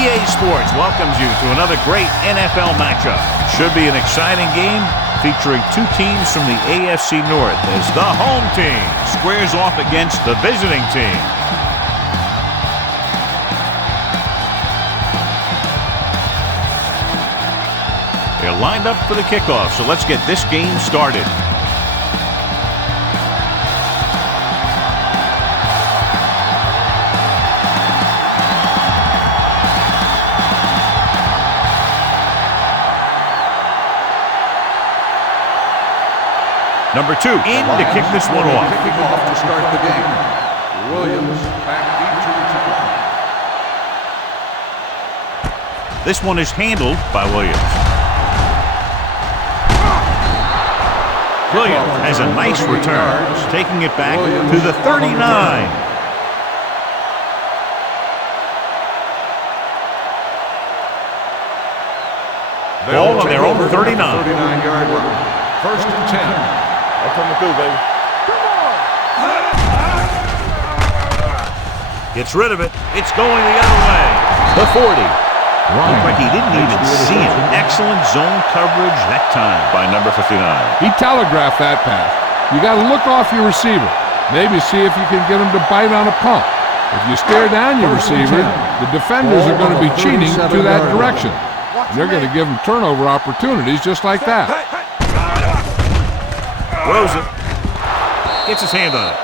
EA Sports welcomes you to another great NFL matchup. It should be an exciting game featuring two teams from the AFC North as the home team squares off against the visiting team. They're lined up for the kickoff, so let's get this game started. Number 2 in to kick this one off. Kicking off to start the game. Williams back deep to return. This one is handled by Williams. Williams has a nice return, taking it back to the 39. Ball on their own 39. 39-yard line. First and 10. That's coming through, baby. Gets rid of it. It's going the other way. The 40. Looked like he didn't even see it. Excellent zone coverage that time by number 59. He telegraphed that pass. You got to look off your receiver. Maybe see if you can get him to bite on a pump. If you stare down your receiver, the defenders are going to be cheating to that direction. They're going to give him turnover opportunities just like that. Throws it. Gets his hand on it.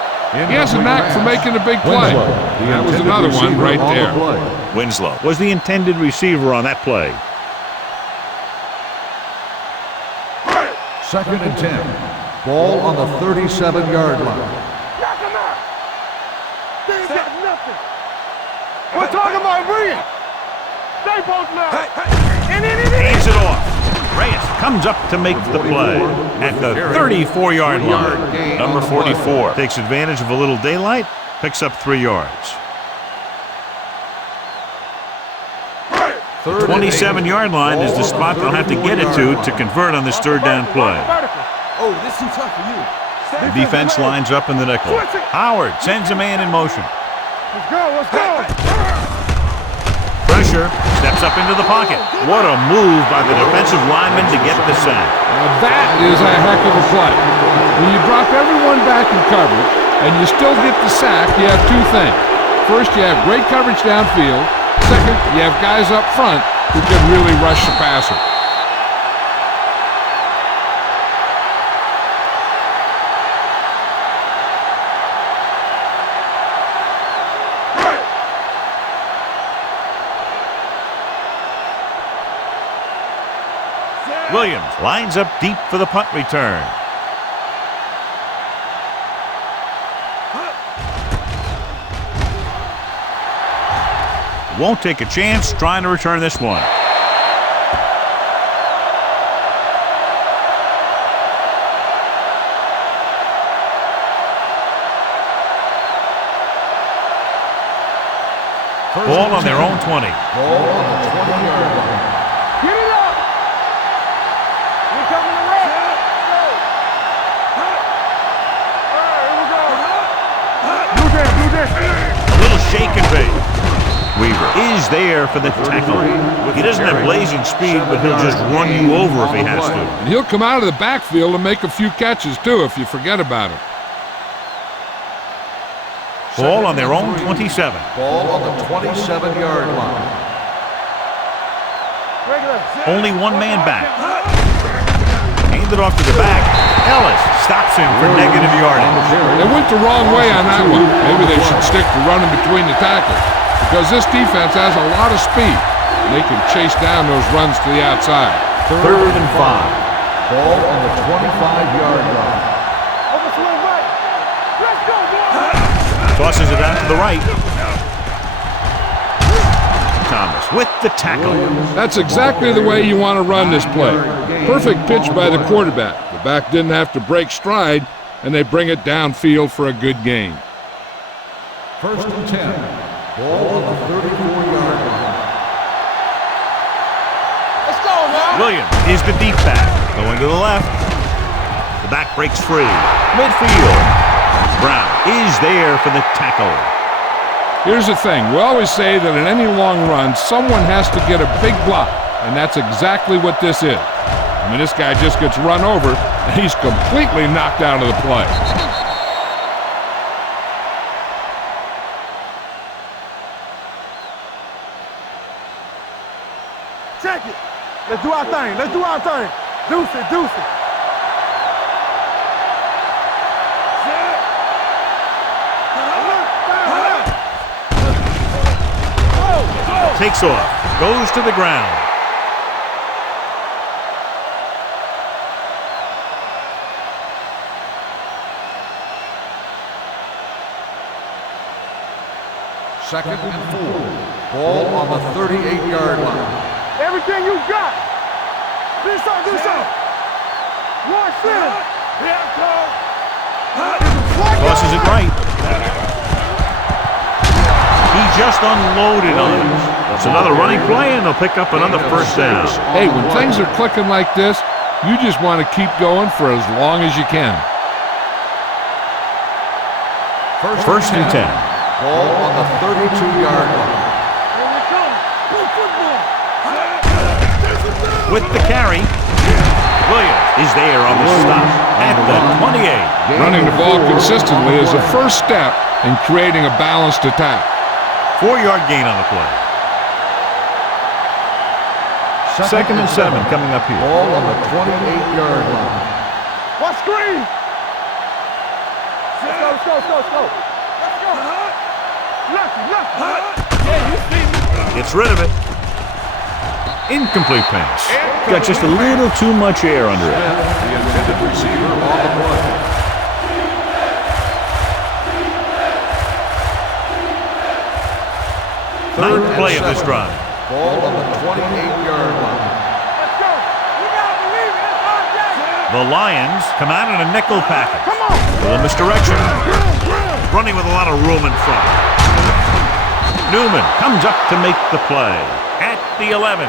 He has a knack for making a big play. That was another one right there. Winslow was the intended receiver on that play. Second and 10. Ball on the 37-yard line. Knock him out. They ain't got nothing. We're talking about Reyes. They both know. Hands it off. Reyes comes up to make the play at the 34-yard line. Number 44 takes advantage of a little daylight, picks up 3 yards. The 27-yard line is the spot they'll have to get it to convert on this third down play. Oh, this is too tough for you. The defense lines up in the nickel. Howard sends a man in motion. Let's go, let's go. Pressure, steps up into the pocket. What a move by the defensive lineman to get the sack. Now that is a heck of a play. When you drop everyone back in coverage and you still get the sack, you have two things. First, you have great coverage downfield. Second, you have guys up front who can really rush the passer. Williams lines up deep for the punt return. Won't take a chance trying to return this one. Ball on their own 20. Ball on the 20-yard line. Get it up. We're coming to run. All right, here we go. Do this. A little shake and bake. Weaver is there for the tackle. He doesn't have blazing speed, but he'll just run you over if he has to. And he'll come out of the backfield and make a few catches, too, if you forget about him. Ball on their own 27. Ball on the 27-yard line. Only one man back. Handed off to the back. Ellis stops him for negative yardage. They went the wrong way on that one. Maybe they should stick to running between the tackles, because this defense has a lot of speed. They can chase down those runs to the outside. Third and 5. Ball on the 25-yard line. Overswing right. Let's go, boy. Tosses it out to the right. Thomas with the tackle. That's exactly the way you want to run this play. Perfect pitch by the quarterback. The back didn't have to break stride, and they bring it downfield for a good gain. First and 10. Ball on the 34-yard line. Let's go, man. Williams is the deep back. Going to the left. The back breaks free. Midfield. Brown is there for the tackle. Here's the thing. We always say that in any long run, someone has to get a big block, and that's exactly what this is. I mean, this guy just gets run over, and he's completely knocked out of the play. Check it. Let's do our thing. Let's do our thing. Deuce it, deuce it. Takes off, goes to the ground. Second and 4. Ball on the 38-yard line. Everything you got. Do something, do something. Watch this. Tosses it right. He just unloaded on it. It's another running play, and they'll pick up another first down. Hey, when things are clicking like this, you just want to keep going for as long as you can. First and 10. Ball on the 32-yard line. With the carry, Williams is there on the stop at the 28. Running the ball consistently is the first step in creating a balanced attack. 4-yard gain on the play. Second and 7 coming up here. Ball on the 28-yard line. Watch screen. Let's go, let's go, let's go, let's go. Let's go. Lefty, lefty. Yeah, you see me. Gets rid of it. Incomplete pass. Got just a little too much air under it. The intended receiver on the play. Ninth play of this drive. Ball on the 28-yard line. Let's go. You gotta believe it. It's our day. The Lions come out in a nickel package. Come on. A little misdirection. Running with a lot of room in front. Newman comes up to make the play at the 11.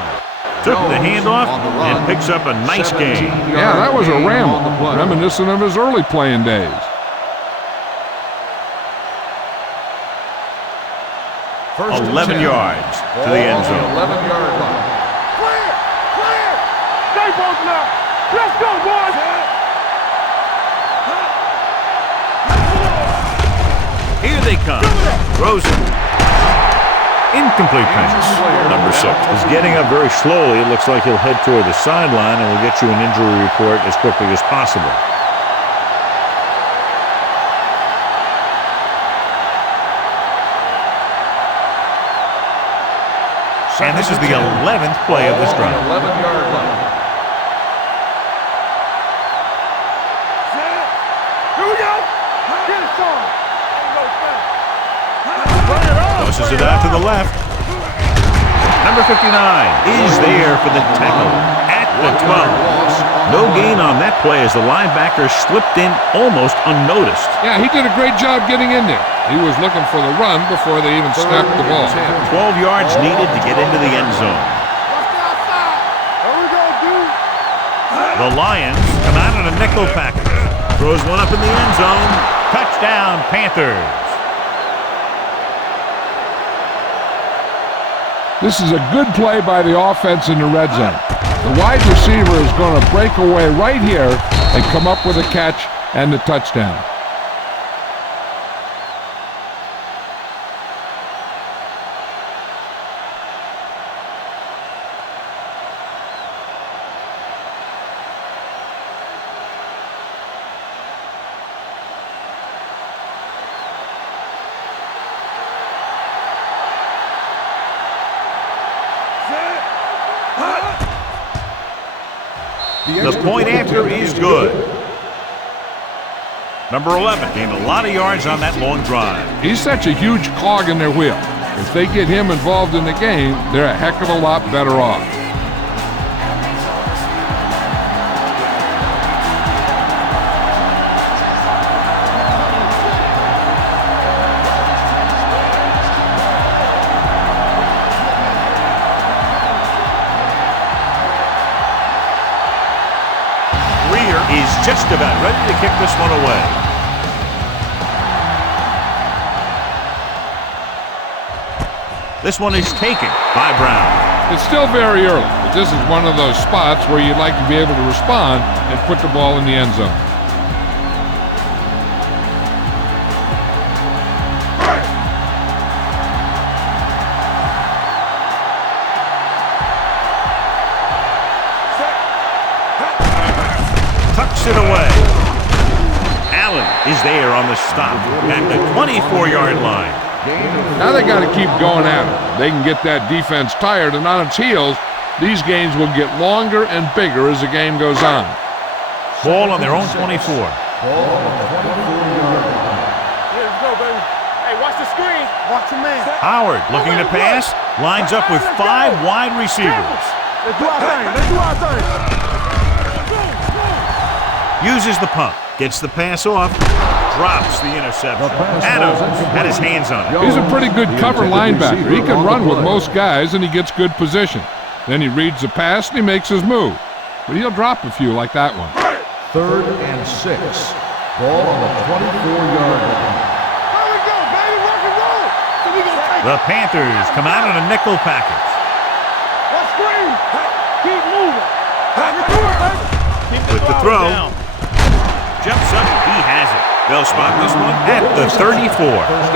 Took the handoff and picks up a nice gain. Yeah, that was a ramble, reminiscent of his early playing days. First 11 yards to the end zone. 11-yard line. Clear, clear. Stay both now. Let's go, boys. Here they come. Rosen. Incomplete pass. Number 6 is getting up very slowly. It looks like he'll head toward the sideline, and we'll get you an injury report as quickly as possible. And this is the 11th play of this drive. 11-yard line. Here we go. Get it, Sean. Tosses it out to the left. Number 59 is there for the tackle at the 12. No gain on that play as the linebacker slipped in almost unnoticed. Yeah, he did a great job getting in there. He was looking for the run before they even snapped the ball. 12 yards needed to get into the end zone. There we go, dude. The Lions come out in a nickel package. Throws one up in the end zone. Touchdown, Panthers. This is a good play by the offense in the red zone. The wide receiver is going to break away right here and come up with a catch and the touchdown. The point after is good. Number 11 gained a lot of yards on that long drive. He's such a huge cog in their wheel. If they get him involved in the game, they're a heck of a lot better off. Is just about ready to kick this one away. This one is taken by Brown. It's still very early, but this is one of those spots where you'd like to be able to respond and put the ball in the end zone. Tucks it away. Allen is there on the stop at the 24-yard line. Now they got to keep going at it. They can get that defense tired and on its heels. These games will get longer and bigger as the game goes on. Ball on their own 24. Here, let's go, baby. Hey, watch the screen. Watch the man. Howard looking to pass. Lines up with 5 wide receivers. Let's do our thing. Let's do our thing. Uses the pump. Gets the pass off. Drops the interception. Adams had his hands on it. He's a pretty good cover linebacker. He can run with most guys, and he gets good position. Then he reads the pass, and he makes his move. But he'll drop a few like that one. 3rd and 6. Ball on the 24-yard line. Here we go, baby. Rock and roll. So we gonna take The Panthers come out on a nickel package. Let's screen. Keep moving. Let's do it, baby. With the throw. Jumps up. He has it. They'll spot this one at the 34.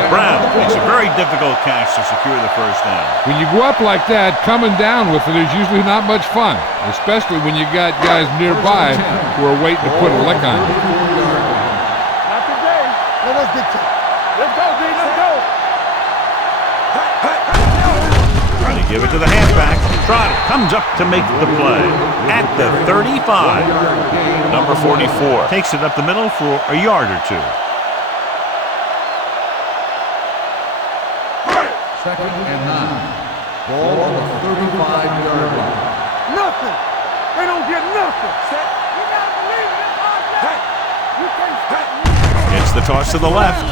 Brown makes a very difficult catch to secure the first down. When you go up like that, coming down with it is usually not much fun, especially when you got guys nearby who are waiting to put a lick on you. Not today. Let us dictate. Let's go, D. Let's go. Trying to give it to the halfback. Trotter comes up to make the play at the 35. Number 44 takes it up the middle for a yard or two. 2nd and 9. Ball on the 35-yard line. Nothing. They don't get nothing. You gotta believe it. You can't stop me. Gets the toss to the left.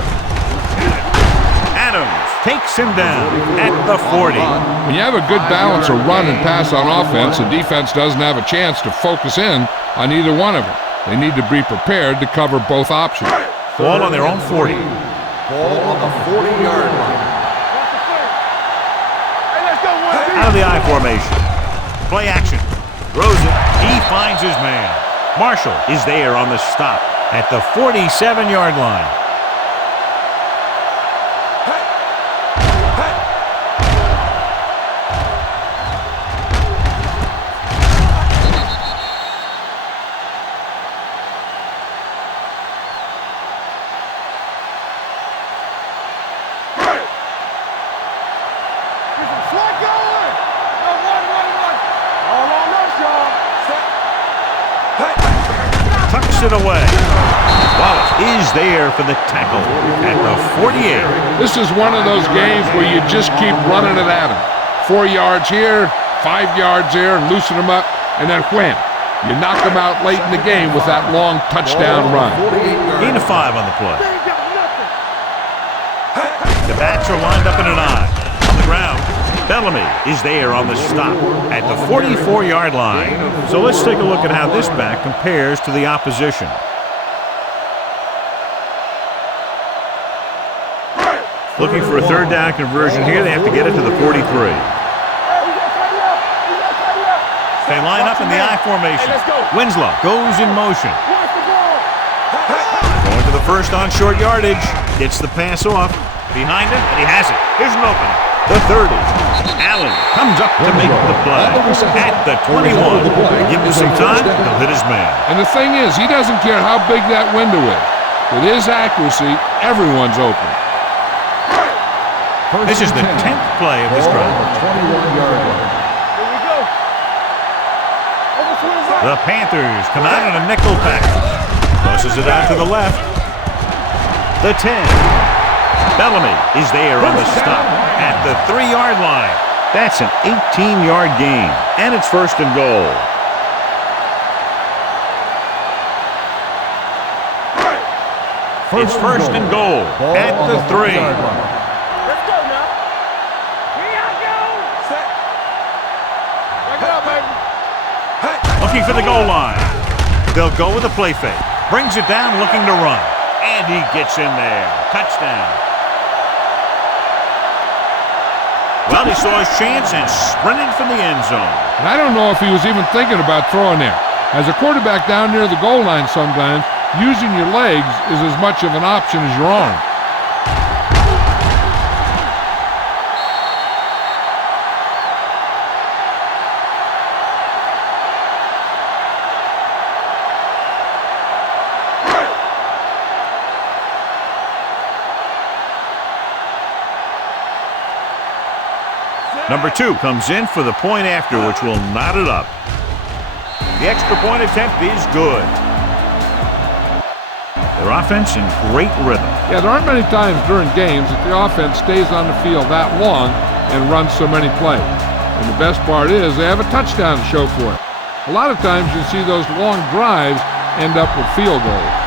Adams takes him down at the 40. When you have a good balance of run and pass on offense, the defense doesn't have a chance to focus in on either one of them. They need to be prepared to cover both options. Ball on their own 40. Ball on the 40-yard line. Hey, let's go, one, Out of the I formation. Play action. Throws it. He finds his man. Marshall is there on the stop at the 47-yard line. Tucks it away. Wallace is there for the tackle at the 48. This is one of those games where you just keep running it at them. 4 yards here, 5 yards there, and loosen them up, and then wham. You knock them out late in the game with that long touchdown run. Gain of 5 on the play. The backs are lined up in an I. On the ground, Bellamy is there on the stop at the 44-yard line. So let's take a look at how this back compares to the opposition. Looking for a 3rd down conversion here. They have to get it to the 43. They line up in the I formation. Winslow goes in motion. Going to the first on short yardage. Gets the pass off. Behind him, and he has it. Here's an opening. The 30. Allen comes up to make the play at the 21. Give him some time, he'll hit his man. And the thing is, he doesn't care how big that window is. With his accuracy, everyone's open. This is the 10th play of this drive. The Panthers come out in a nickel package. Tosses it out to the left. The 10. Bellamy is there on the stop at the 3-yard line. That's an 18-yard gain, and it's 1st and goal. It's 1st and goal at the 3. Let's go now. Here I go. Set. Back it up, baby. Looking for the goal line. They'll go with a play fake. Brings it down looking to run. And he gets in there. Touchdown. Well, he saw his chance and sprinted for the end zone. And I don't know if he was even thinking about throwing there. As a quarterback down near the goal line sometimes, using your legs is as much of an option as your arm. Number 2 comes in for the point after, which will knot it up. The extra point attempt is good. Their offense in great rhythm. Yeah, there aren't many times during games that the offense stays on the field that long and runs so many plays. And the best part is they have a touchdown to show for it. A lot of times you see those long drives end up with field goals.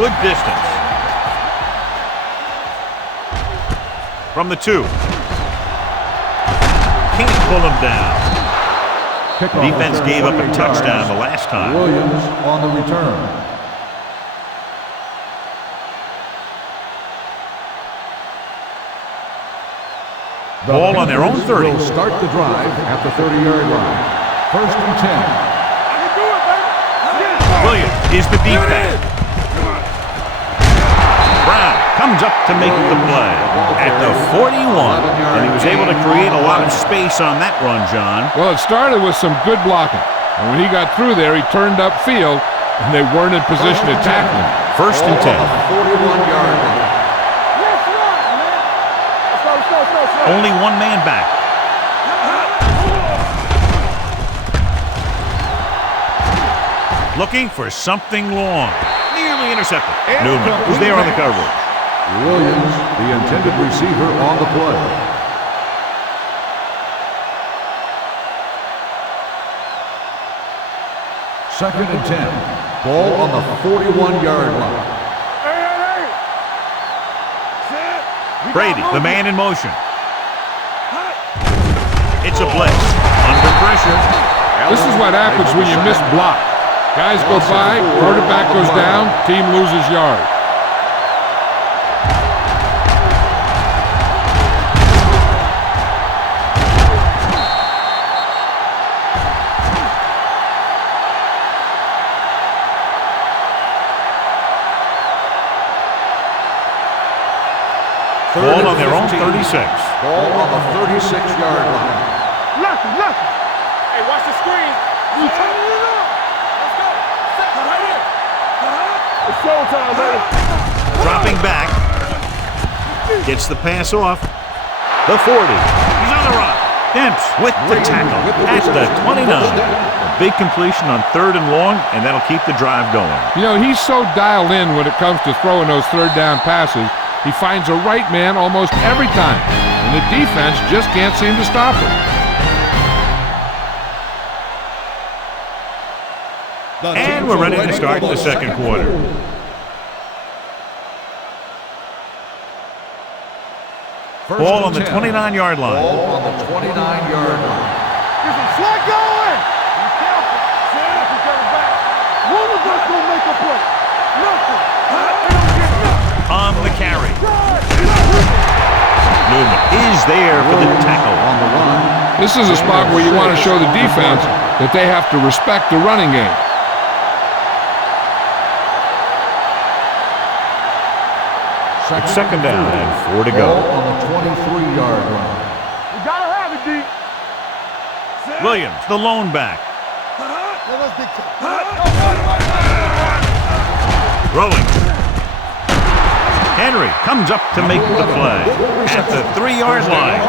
Good distance. From the 2. Can't pull him down. The defense gave up a touchdown the last time. Williams on the return. Ball on their own 30. Will start the drive at the 30-yard line. 1st and 10. I can do it, baby. Williams is the deep back. Brown comes up to make the play at the 41. And he was able to create a lot of space on that run, John. Well, it started with some good blocking. And when he got through there, he turned upfield, and they weren't in position to tackle him. 1st and 10. 41-yard line. Let's run, man. Let's go. Only one man back. Looking for something long. Nearly intercepted. Newman was there on the coverage. Williams, the intended receiver, on the play. Second and 10. Ball on the 41-yard line. Hey. Brady, the man in motion. It's a blitz. Under pressure. This is what happens when you miss block. Guys go by, quarterback goes down, team loses yards. Ball on their own 36. Ball on the 36-yard line. Lucky. Hey, watch the screen. You turn it up. Let's go. Set right here. It's showtime, baby. Dropping back. Gets the pass off. The 40. He's on the run. Demps with the tackle at the 29. A big completion on 3rd and long, and that'll keep the drive going. You know, he's so dialed in when it comes to throwing those 3rd down passes. He finds a right man almost every time, and the defense just can't seem to stop him. And we're ready to start the second quarter. Ball on the 29-yard line. Ball on the 29-yard line. There's a slide going. Be careful. Sam, you got it back. One of us gonna make a play. Nothing. They don't get nothing. On the carry. Newman is there for the tackle. On the run. This is a spot where you want to show the defense that they have to respect the running game. It's 2nd down and 4 to go. Ball on the 23-yard line. We gotta have it, D. Williams, the lone back. Throwing. Henry comes up to make the play at the 3-yard line.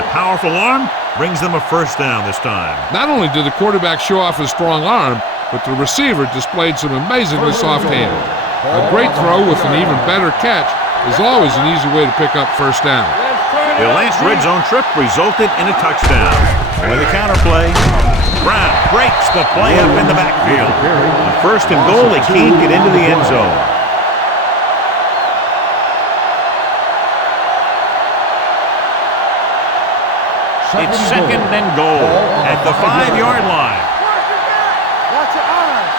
That powerful arm brings them a 1st down this time. Not only did the quarterback show off his strong arm, but the receiver displayed some amazingly soft hands. A great throw with an even better catch is always an easy way to pick up 1st down. Their last red zone trip resulted in a touchdown. With a counter play, Brown breaks the play up in the backfield. On 1st and goal, they can't get into the end zone. It's second and goal at the 5-yard line. Watch your eyes.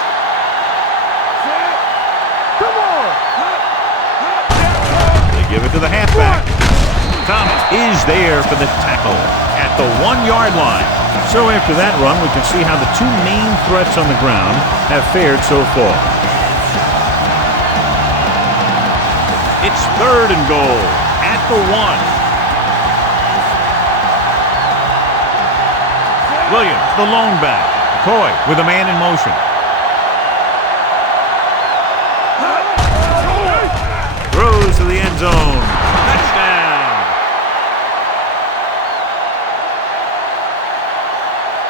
Come on. They give it to the halfback. Thomas is there for the tackle at the 1-yard line. So after that run, we can see how the two main threats on the ground have fared so far. It's third and goal at the 1. Williams, the lone back. Coy with a man in motion. Throws to the end zone.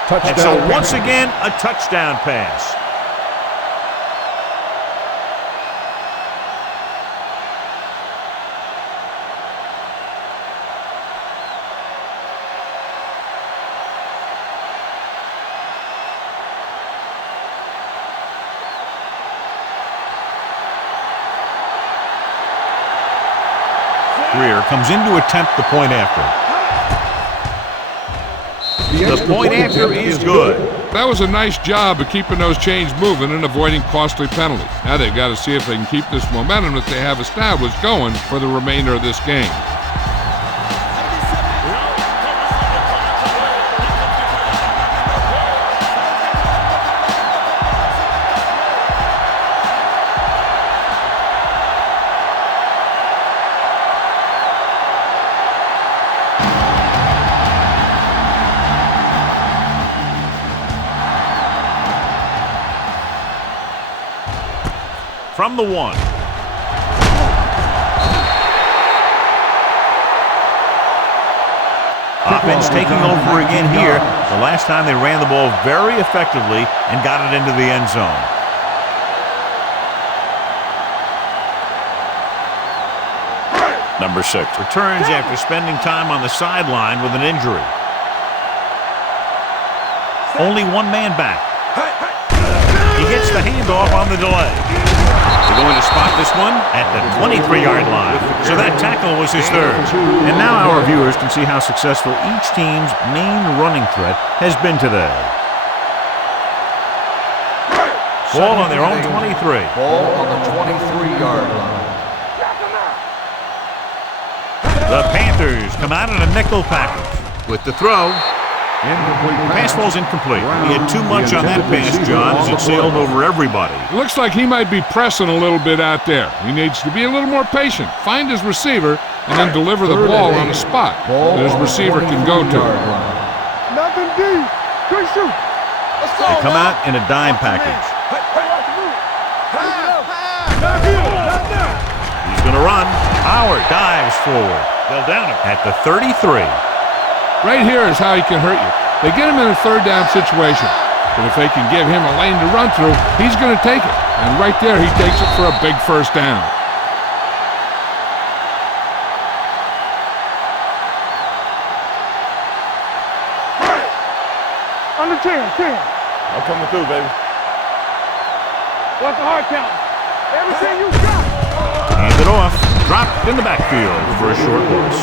Touchdown. And so once again, a touchdown pass. Greer comes in to attempt the point after. The point after is good. That was a nice job of keeping those chains moving and avoiding costly penalties. Now they've got to see if they can keep this momentum that they have established going for the remainder of this game. From the 1. Offense taking over again here. The last time they ran the ball very effectively and got it into the end zone. Number 6 returns after spending time on the sideline with an injury. Only one man back. He gets the handoff on the delay. They're going to spot this one at the 23-yard line. So that tackle was his third. And now our viewers can see how successful each team's main running threat has been today. Ball on their own 23. Ball on the 23-yard line. The Panthers come out in a nickel package with the throw. Pass ball's incomplete. He had too much on that pass, John, as it sailed over everybody. It looks like he might be pressing a little bit out there. He needs to be a little more patient, find his receiver, and then deliver the ball on a spot that his receiver can go to. Nothing deep. Good shoot. They come out in a dime package. He's going to run. Howard dives forward. They'll down him at the 33. Right here is how he can hurt you. They get him in a third down situation. But if they can give him a lane to run through, he's going to take it. And right there, he takes it for a big first down. Under 10. I'm coming through, baby. What's the hard count? Everything you got. Hands it off. Dropped in the backfield for a short loss.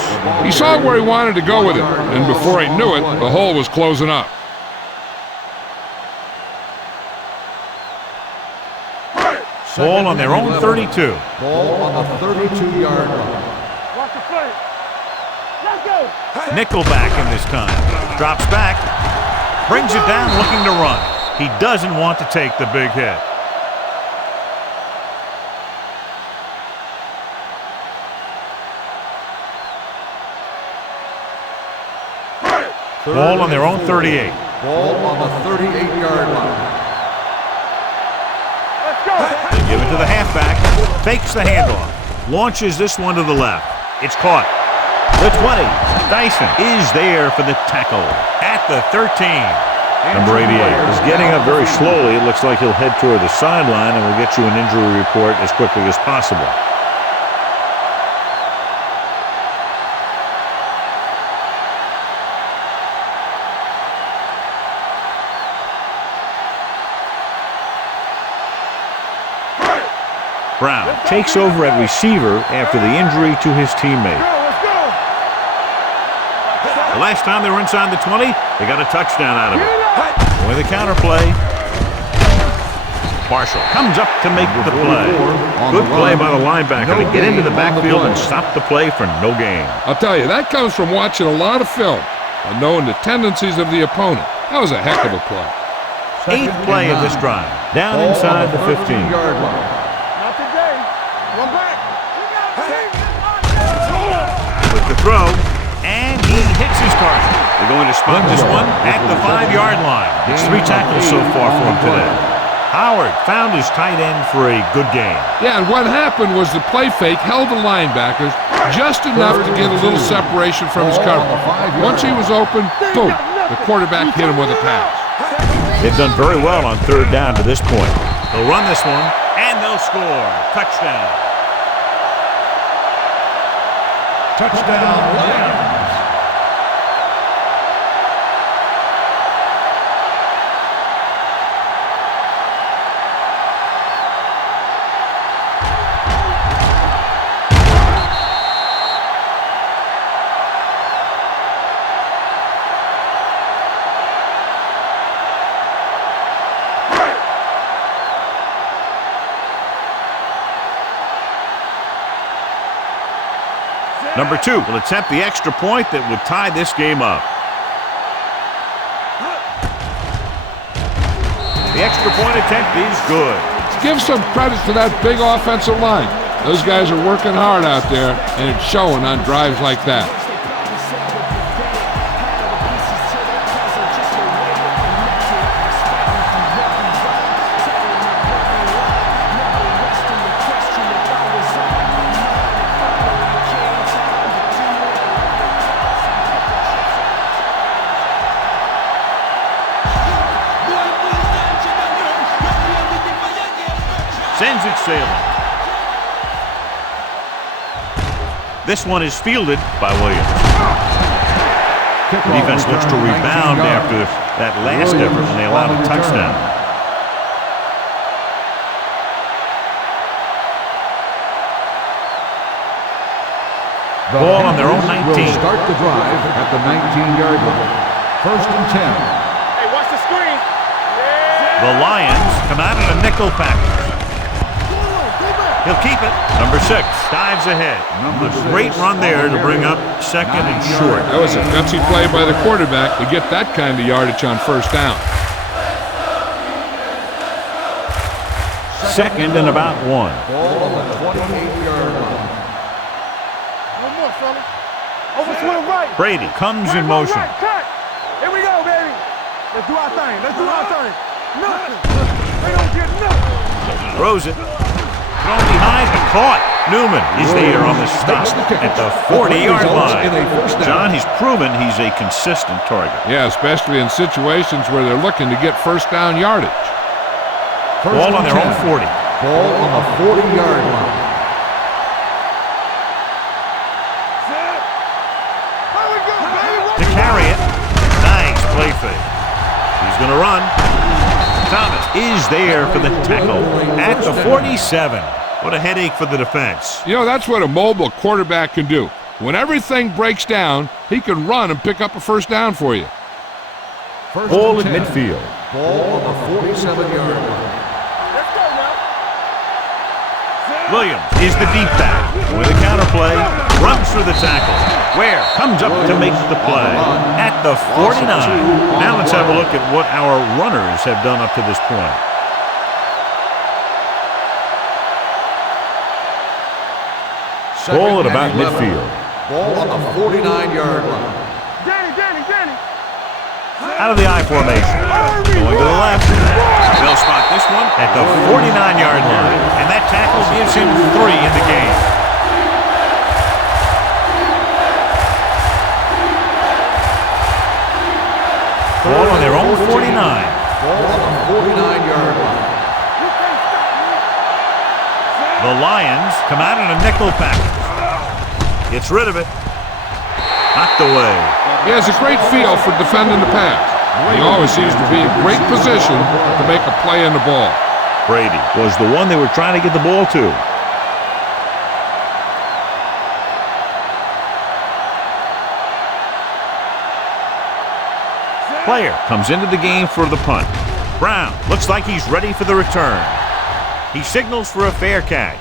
He saw where he wanted to go with it, and before he knew it, the hole was closing up. Ball on their own 32. Ball on the 32-yard line. Watch the play. Let's go. Nickelback in this time. Drops back. Brings it down looking to run. He doesn't want to take the big hit. Ball on their own 38. Ball on the 38-yard line. Let's go. They give it to the halfback. Fakes the handoff. Launches this one to the left. It's caught. The 20. Dyson is there for the tackle at the 13. Number 88 is getting up very slowly. It looks like he'll head toward the sideline, and we'll get you an injury report as quickly as possible. Brown takes over at receiver after the injury to his teammate. Let's go. The last time they were inside the 20, they got a touchdown out of it. With the counter play. Marshall comes up to make the play. Good play by the linebacker to get into the backfield and stop the play for no gain. I'll tell you, that comes from watching a lot of film and knowing the tendencies of the opponent. That was a heck of a play. Eighth play of this drive. Down inside the 15. Not today. One back. With the throw, and he hits his target. They're going to spot this one at the 5-yard line. It's 3 tackles so far for him today. Howard found his tight end for a good game. Yeah, and what happened was the play fake held the linebackers just enough to get a little separation from his cover. Once he was open, boom, the quarterback hit him with a pass. They've done very well on 3rd down to this point. They'll run this one, and they'll score. Touchdown. Touchdown, Lions. Number 2 will attempt the extra point that would tie this game up. The extra point attempt is good. Give some credit to that big offensive line. Those guys are working hard out there, and it's showing on drives like that. Sends it sailing. This one is fielded by Williams. The defense looks to rebound after that last effort when they allowed a touchdown. Ball on their own 19. Will start the drive at the 19-yard line. 1st and 10. Hey, watch the screen. The Lions come out in a nickel package. He'll keep it. Number 6 dives ahead. A great run there to bring up 2nd and short. That was a gutsy play by the quarterback to get that kind of yardage on 1st down. 2nd and about 1. Ball on the 28-yard line. One more, fella. Over swing right. Brady comes in motion. Right, cut. Here we go, baby. Let's do our thing. Let's do our thing. Nothing. They don't get nothing. Throws it. Thrown behind and caught. Newman is there on the stop at the 40-yard line. John, he's proven he's a consistent target. Yeah, especially in situations where they're looking to get 1st down yardage. Ball on their own 40. Ball on the 40-yard line. To carry it. Nice play fake. He's going to run. Thomas is there for the tackle at the 47. What a headache for the defense. You know, that's what a mobile quarterback can do. When everything breaks down, he can run and pick up a 1st down for you. Ball at midfield. Ball on the 47-yard line. Let's go now. Williams is the deep back. With a counter play, runs through the tackle. Ware comes up to make the play at the 49. Now let's have a look at what our runners have done up to this point. Ball at about midfield. Ball on the 49-yard line. Danny. Out of the I formation. Going to the left. They'll spot this one at the 49-yard line. And that tackle gives him 3 in the game. Ball on their own 49. Ball on the 49-yard line. The Lions come out in a nickel package. Gets rid of it. Knocked away. He has a great feel for defending the pass. He always seems to be in great position to make a play on the ball. Brady was the one they were trying to get the ball to. Player comes into the game for the punt. Brown looks like he's ready for the return. He signals for a fair catch.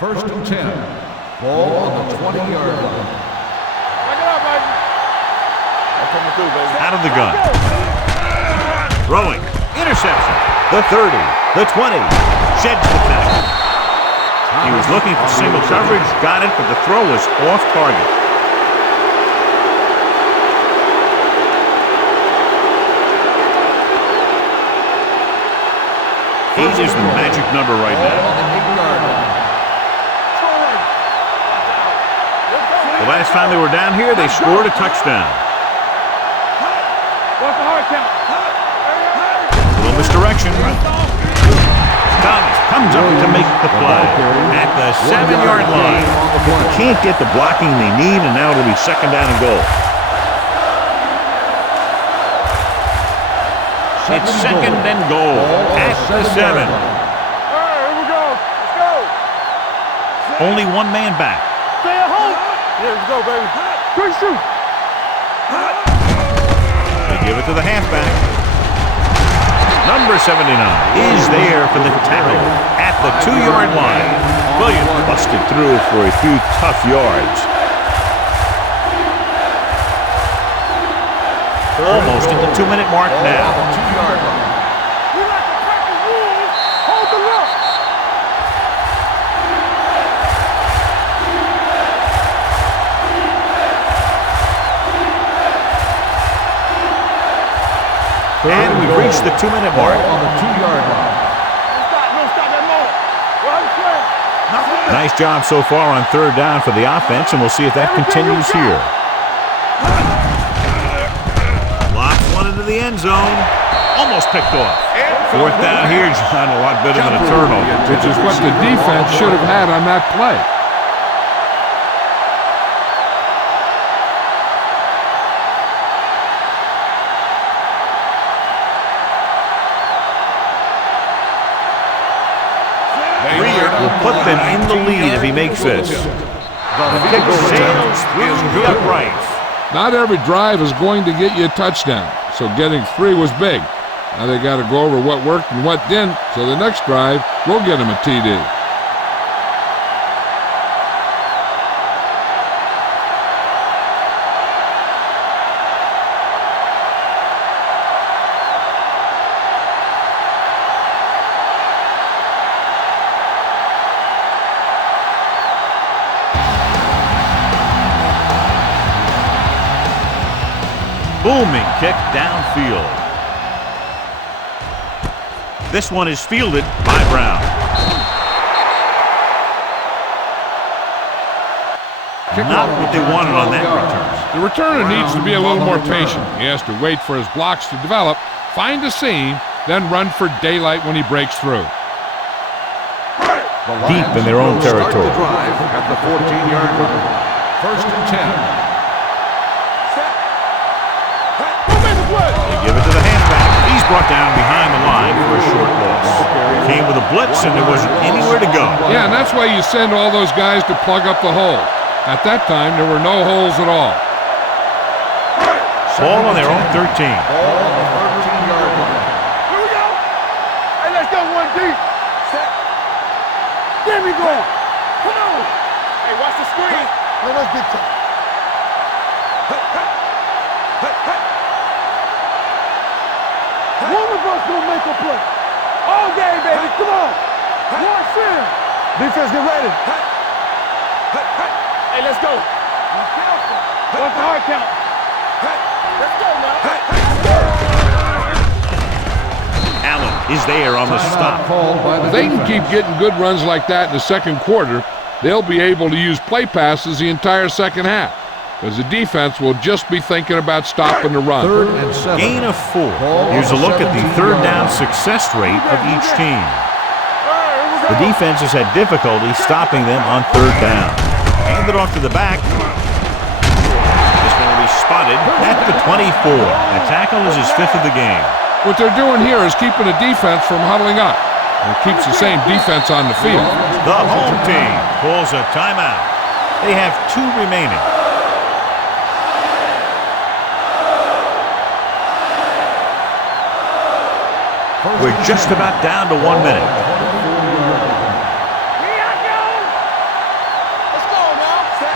First and 10. Ball on the 20-yard line. Back it up, baby. I'm coming through, baby. Out of the gun. Throwing. Interception. The 30. The 20. Sheds the tackle. He was looking for single coverage. Got it, but the throw was off target. Eight is the magic number right now. The last time they were down here, they scored a touchdown. What's the hard count? Little misdirection. Thomas comes up to make the play at the 7-yard line. Can't get the blocking they need, and now it'll be second down and goal. It's second and goal at the 7. All right, here we go. Let's go. Only one man back. Stay at home. Yeah, let's go, baby. Quick shoot. They give it to the halfback. Number 79 is there for the tackle at the 2-yard line. Williams busted through for a few tough yards. Almost at the 2-minute mark now. You like to crack the rules. Hold the look. And we've reached the 2-minute mark. On the 2-yard line. No, stop that motor. Well, I'm playing. Nice job so far on third down for the offense, and we'll see if that continues here. Locks one into the end zone. Almost picked off. Fourth down here, John, a lot better than a turnover. Which is what the defense should have had on that play. Will put them in the lead if he makes this. The kick sails through the uprights. Not every drive is going to get you a touchdown, so getting 3 was big. Now they got to go over what worked and what didn't, so the next drive will get them a TD. Booming kick downfield. This one is fielded by Brown. Not what they wanted on that return. The returner needs to be a little more patient. He has to wait for his blocks to develop, find a seam, then run for daylight when he breaks through. Deep in their own territory. The drive at the 14-yard line. First and 10. They give it to the halfback. He's brought down behind the line for a short loss. Came with a blitz, and there wasn't anywhere to go. Yeah, and that's why you send all those guys to plug up the hole. At that time, there were no holes at all. Ball on their own 13. Ball on the 13-yard line. Here we go. Hey, let's go one deep. Set. There we go. Come on. Hey, watch the screen. Hey, let's get to it. One of us will make a play. All game, baby. Come on. One sin. Defense, get ready. Hey, let's go. What's the hard count? Let's go now. Allen is there on the stop. If they can keep getting good runs like that in the second quarter, they'll be able to use play passes the entire second half, because the defense will just be thinking about stopping the run. Third and 7. Gain of 4. Here's a look at the third down success rate of each team. The defense has had difficulty stopping them on third down. Hand it off to the back. This one will be spotted at the 24. A tackle is his 5th of the game. What they're doing here is keeping the defense from huddling up. And it keeps the same defense on the field. The home team calls a timeout. They have 2 remaining. We're just about down to 1 minute.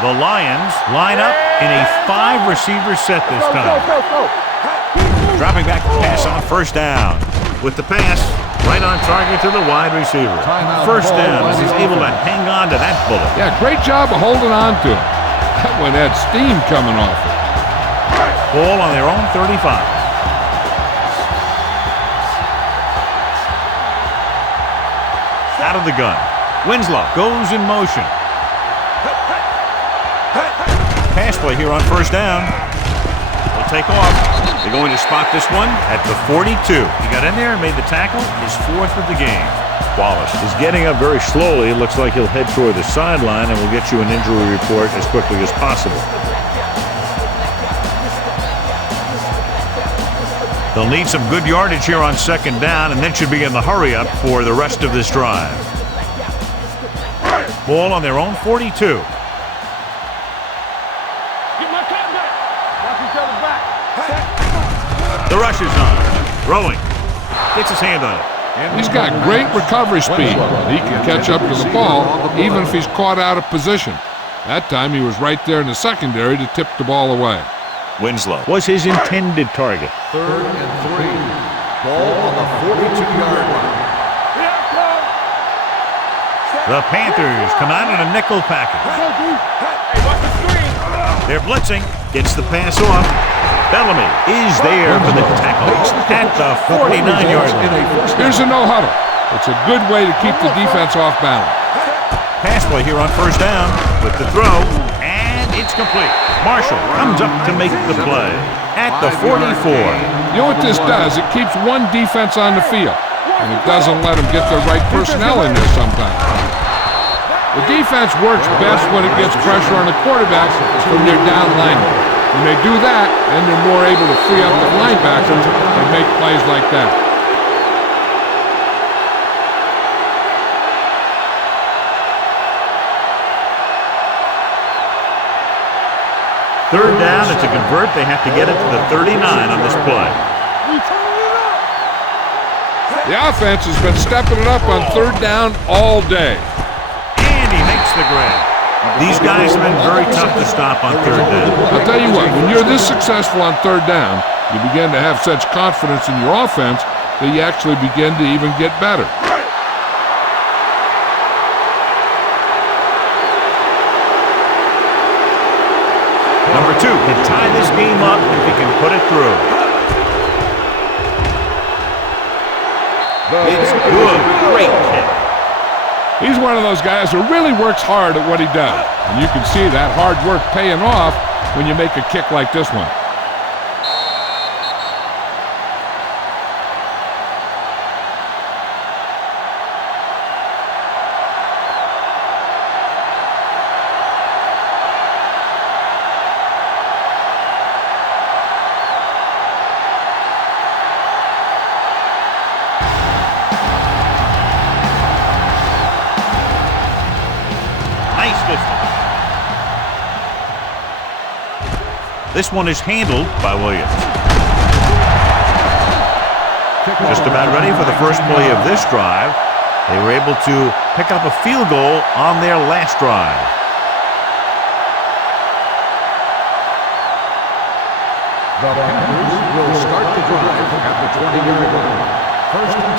The Lions line up in a 5-receiver set this time. Dropping back to pass on first down. With the pass, right on target to the wide receiver. First down as he's able to hang on to that bullet. Yeah, great job of holding on to it. That one had steam coming off it. Ball on their own 35. Out of the gun. Winslow goes in motion. Pass play here on first down. Will take off. They're going to spot this one at the 42. He got in there and made the tackle, his 4th of the game. Wallace is getting up very slowly. It looks like he'll head toward the sideline, and we'll get you an injury report as quickly as possible. They'll need some good yardage here on second down, and then should be in the hurry up for the rest of this drive. Ball on their own 42. The rush is on. Throwing. Gets his hand on it. He's got great recovery speed. He can catch up to the ball even if he's caught out of position. That time he was right there in the secondary to tip the ball away. Winslow was his intended target. 3rd and 3. Ball on the 42-yard line. The Panthers come out in a nickel package. They're blitzing. Gets the pass off. Bellamy is there for the tackle at the 49-yard line. Here's a no-huddle. It's a good way to keep the defense off balance. Pass play here on first down with the throw, and it's complete. Marshall comes up to make the play at the 44. You know what this does? It keeps one defense on the field, and it doesn't let them get the right personnel in there sometimes. The defense works best when it gets pressure on the quarterback from their down linemen. When they do that, then they're more able to free up the linebackers and make plays like that. Third down, and to convert, they have to get it to the 39 on this play. The offense has been stepping it up on third down all day. And he makes the grab. These guys have been very tough to stop on third down. I'll tell you what, when you're this successful on third down, you begin to have such confidence in your offense that you actually begin to even get better. Number 2 can tie this game up if he can put it through. It's good. Great kick. He's one of those guys who really works hard at what he does. And you can see that hard work paying off when you make a kick like this one. This one is handled by Williams. Just about ready for the first play of this drive. They were able to pick up a field goal on their last drive. The Panthers will start the drive at the 20-yard line. 1st and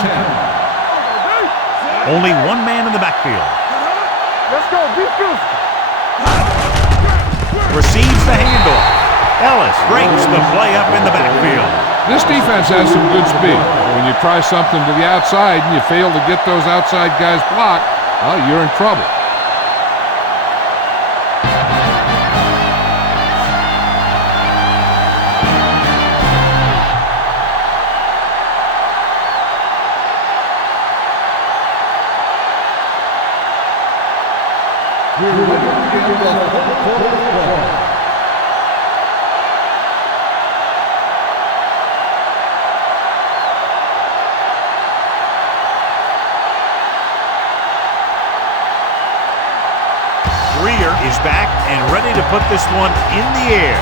10. Only one man in the backfield. Let's go, be physical. Receives the handoff. Ellis breaks the play up in the backfield. This defense has some good speed. When you try something to the outside and you fail to get those outside guys blocked, well, you're in trouble. We're in the fourth quarter. kicker is back and ready to put this one in the air.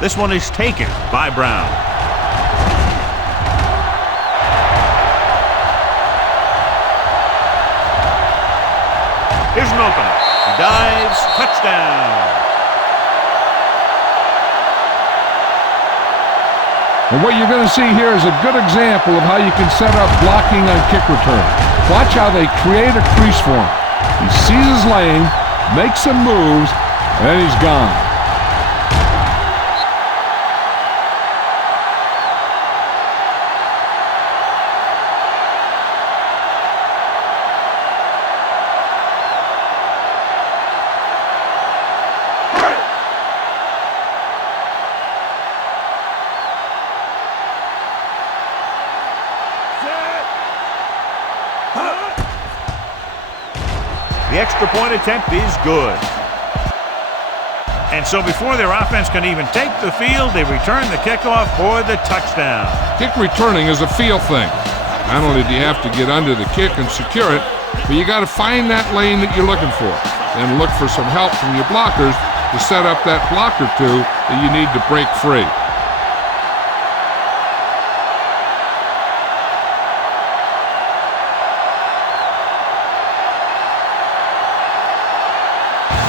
This one is taken by Brown. Here's an opening. He dives. Touchdown. And what you're going to see here is a good example of how you can set up blocking on kick return. Watch how they create a crease for him. He sees his lane, makes some moves, and then he's gone. The extra point attempt is good. And so before their offense can even take the field, they return the kickoff for the touchdown. Kick returning is a feel thing. Not only do you have to get under the kick and secure it, but you got to find that lane that you're looking for. Then look for some help from your blockers to set up that block or two that you need to break free.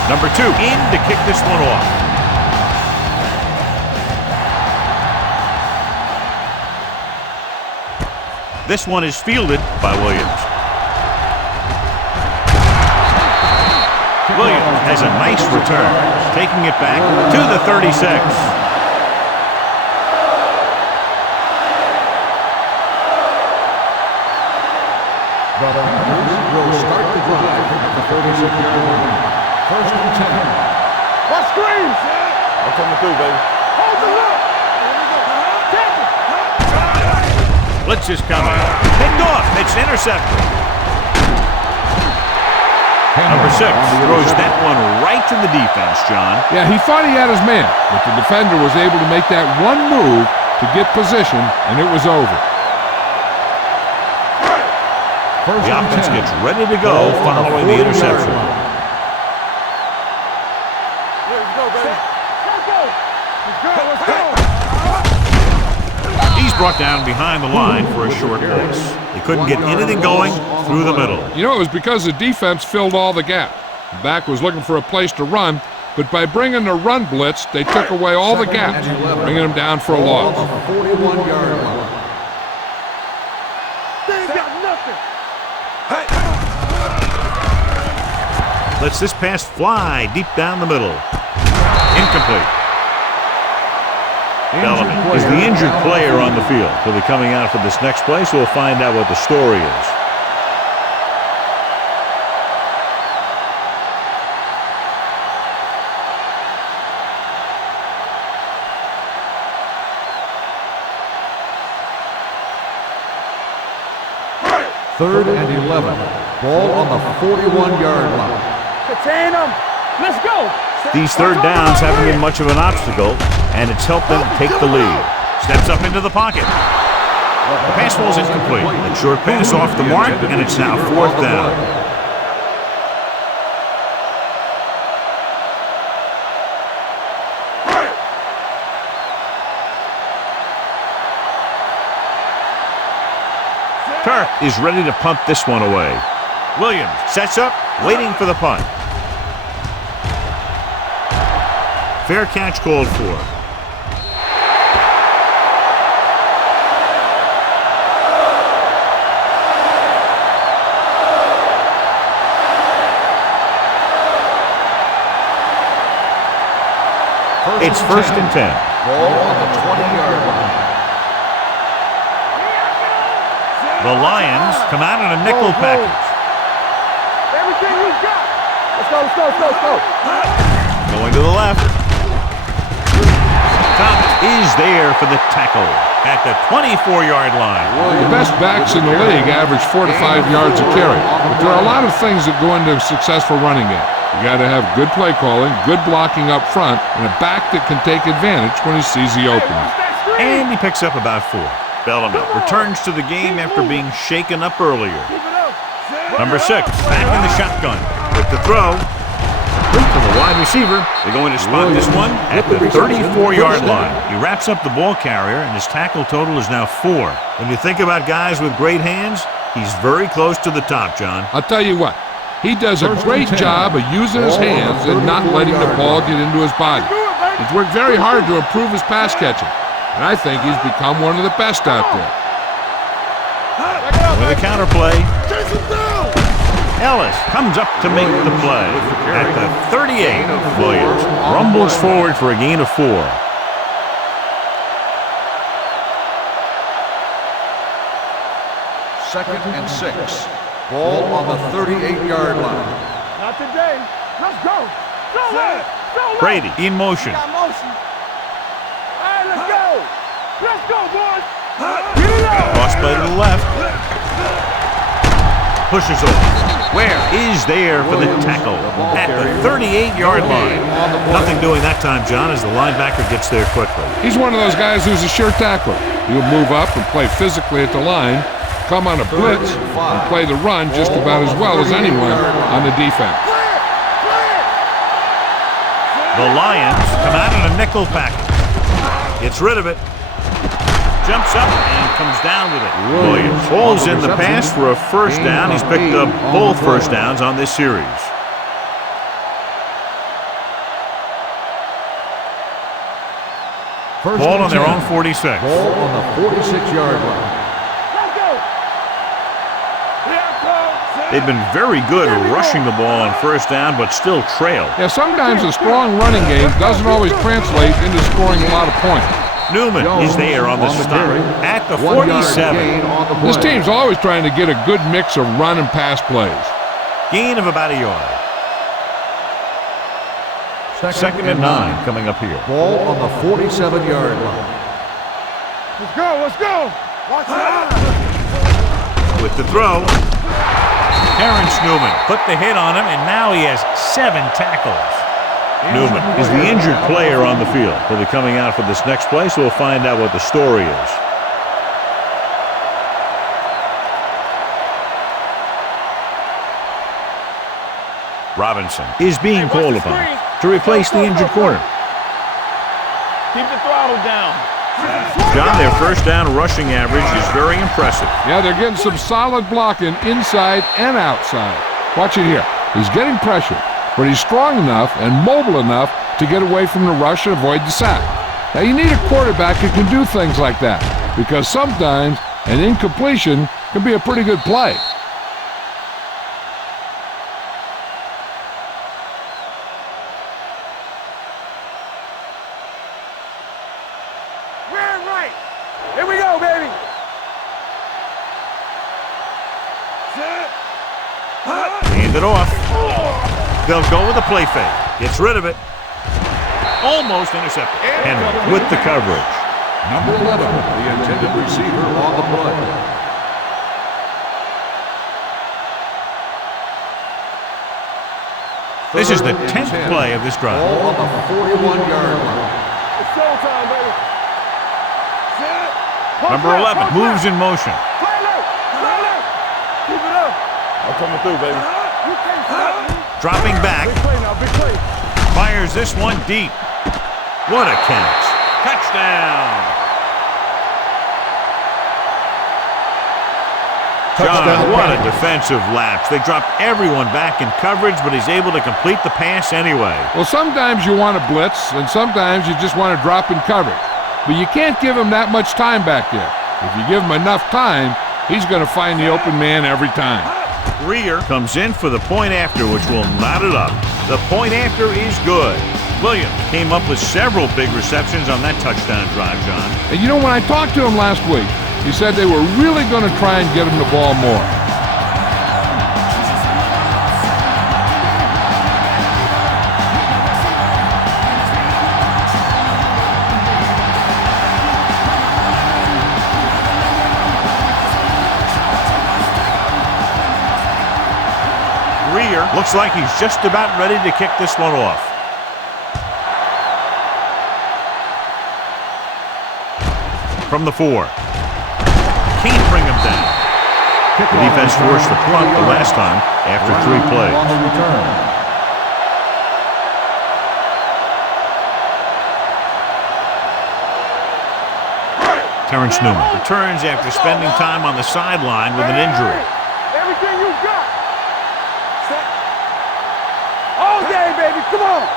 Number 2 in to kick this one off. This one is fielded by Williams. Williams has a nice return, taking it back to the 36. The Panthers will start the drive at the 36-yard line. First and 10. My screen! I'm coming through, baby. Hold the look! Blitz is coming. Picked off. It's intercepted. Number 6 throws that one right to the defense, John. Yeah, he thought he had his man, but the defender was able to make that one move to get position, and it was over. The offense gets ready to go following the interception. He's brought down behind the line for a short pass. They couldn't get anything going through the middle. You know, it was because the defense filled all the gap. The back was looking for a place to run, but by bringing the run blitz, they took away all the gaps, bringing them down for a loss. 41-yard line. They ain't got nothing. Lets this pass fly deep down the middle. Incomplete. Dillon is the injured player on the field. He'll be coming out for this next play, so we'll find out what the story is. Third and 11. Ball on the 41-yard line. Contain them. Let's go. These third downs haven't been much of an obstacle, and it's helped them take the lead. Steps up into the pocket. The pass falls incomplete. A short pass off the mark, and it's now 4th down. Turk is ready to punt this one away. Williams sets up, waiting for the punt. Fair catch called for. It's 1st and 10. Ball on the 20-yard line. The Lions come out in a nickel package. Everything you got. Let's go, let's go, let's go, let's go. Going to the left. Thomas is there for the tackle at the 24-yard line. The best backs in the league average 4 to 5 yards a carry. But there are a lot of things that go into a successful running game. You got to have good play calling, good blocking up front, and a back that can take advantage when he sees the opening. And he picks up about 4. Bellamy returns to the game after being shaken up earlier. Keep it up. Number 6, back in the shotgun. With the throw to the wide receiver. They're going to spot this one at the 34-yard line. He wraps up the ball carrier, and his tackle total is now 4. When you think about guys with great hands, he's very close to the top, John. I'll tell you what, he does a great job of using his hands and not letting the ball get into his body. He's worked very hard to improve his pass catching, and I think he's become one of the best out there. With a counter play, Ellis comes up to make the play. At the 38, Williams rumbles forward for a gain of 4. Second and 6. Ball on the 38-yard line. Not today. Let's go. Go, man. Go, man. Brady in motion. Got motion. All right, let's go. Let's go, boys. Get it out. Cross play to the left. Pushes over. Where is there for the tackle? At the 38-yard line. Nothing doing that time, John, as the linebacker gets there quickly. He's one of those guys who's a sure tackler. He'll move up and play physically at the line, come on a blitz, and play the run just about as well as anyone on the defense. The Lions come out in a nickel package. Gets rid of it. Jumps up and comes down with it. Williams falls in the pass for a first down. He's picked up both first downs on this series. Ball on their own 46. Ball on the 46-yard line. Let's go. They've been very good at rushing the ball on first down, but still trail. Yeah, sometimes a strong running game doesn't always translate into scoring a lot of points. Newman is there on the stop at the 47. This team's always trying to get a good mix of run and pass plays. Gain of about a yard. Second and 9 coming up here. Ball on the 47-yard line. Let's go. Let's go. Watch out. With the throw, Terrence Newman put the hit on him, and now he has 7 tackles. Newman is the injured player on the field. He'll be coming out for this next play, so we'll find out what the story is. Robinson is being called upon to replace the injured corner. Keep the throttle down. John, their first down rushing average is very impressive. Yeah, they're getting some solid blocking inside and outside. Watch it here. He's getting pressure, but he's strong enough and mobile enough to get away from the rush and avoid the sack. Now, you need a quarterback who can do things like that, because sometimes an incompletion can be a pretty good play. We're right. Here we go, baby. Hand it off. They'll go with a play fake. Gets rid of it. Almost intercepted. Henry with the coverage. Number 11, the intended receiver on the play. This is the 10th play of this drive. Ball on the 41-yard line. It's showtime, baby. Number 11 moves in motion. Play low. Play low. Keep it up. I'm coming through, baby. You can't stop me. Dropping back. Big play now. Big play. Fires this one deep. What a catch. Touchdown. John, what a defensive lapse. They dropped everyone back in coverage, but he's able to complete the pass anyway. Well, sometimes you want to blitz, and sometimes you just want to drop in coverage. But you can't give him that much time back there. If you give him enough time, he's going to find the open man every time. Greer comes in for the point after, which will knot it up. The point after is good. Williams came up with several big receptions on that touchdown drive, John. And you know, when I talked to him last week, he said they were really going to try and get him the ball more. Greer looks like he's just about ready to kick this one off. From the 4. can't bring him down. The defense forced the punt the last time after 3 plays. On the return. Terrence Newman returns after spending time on the sideline with an injury. Everything you got. All day, baby. Come on.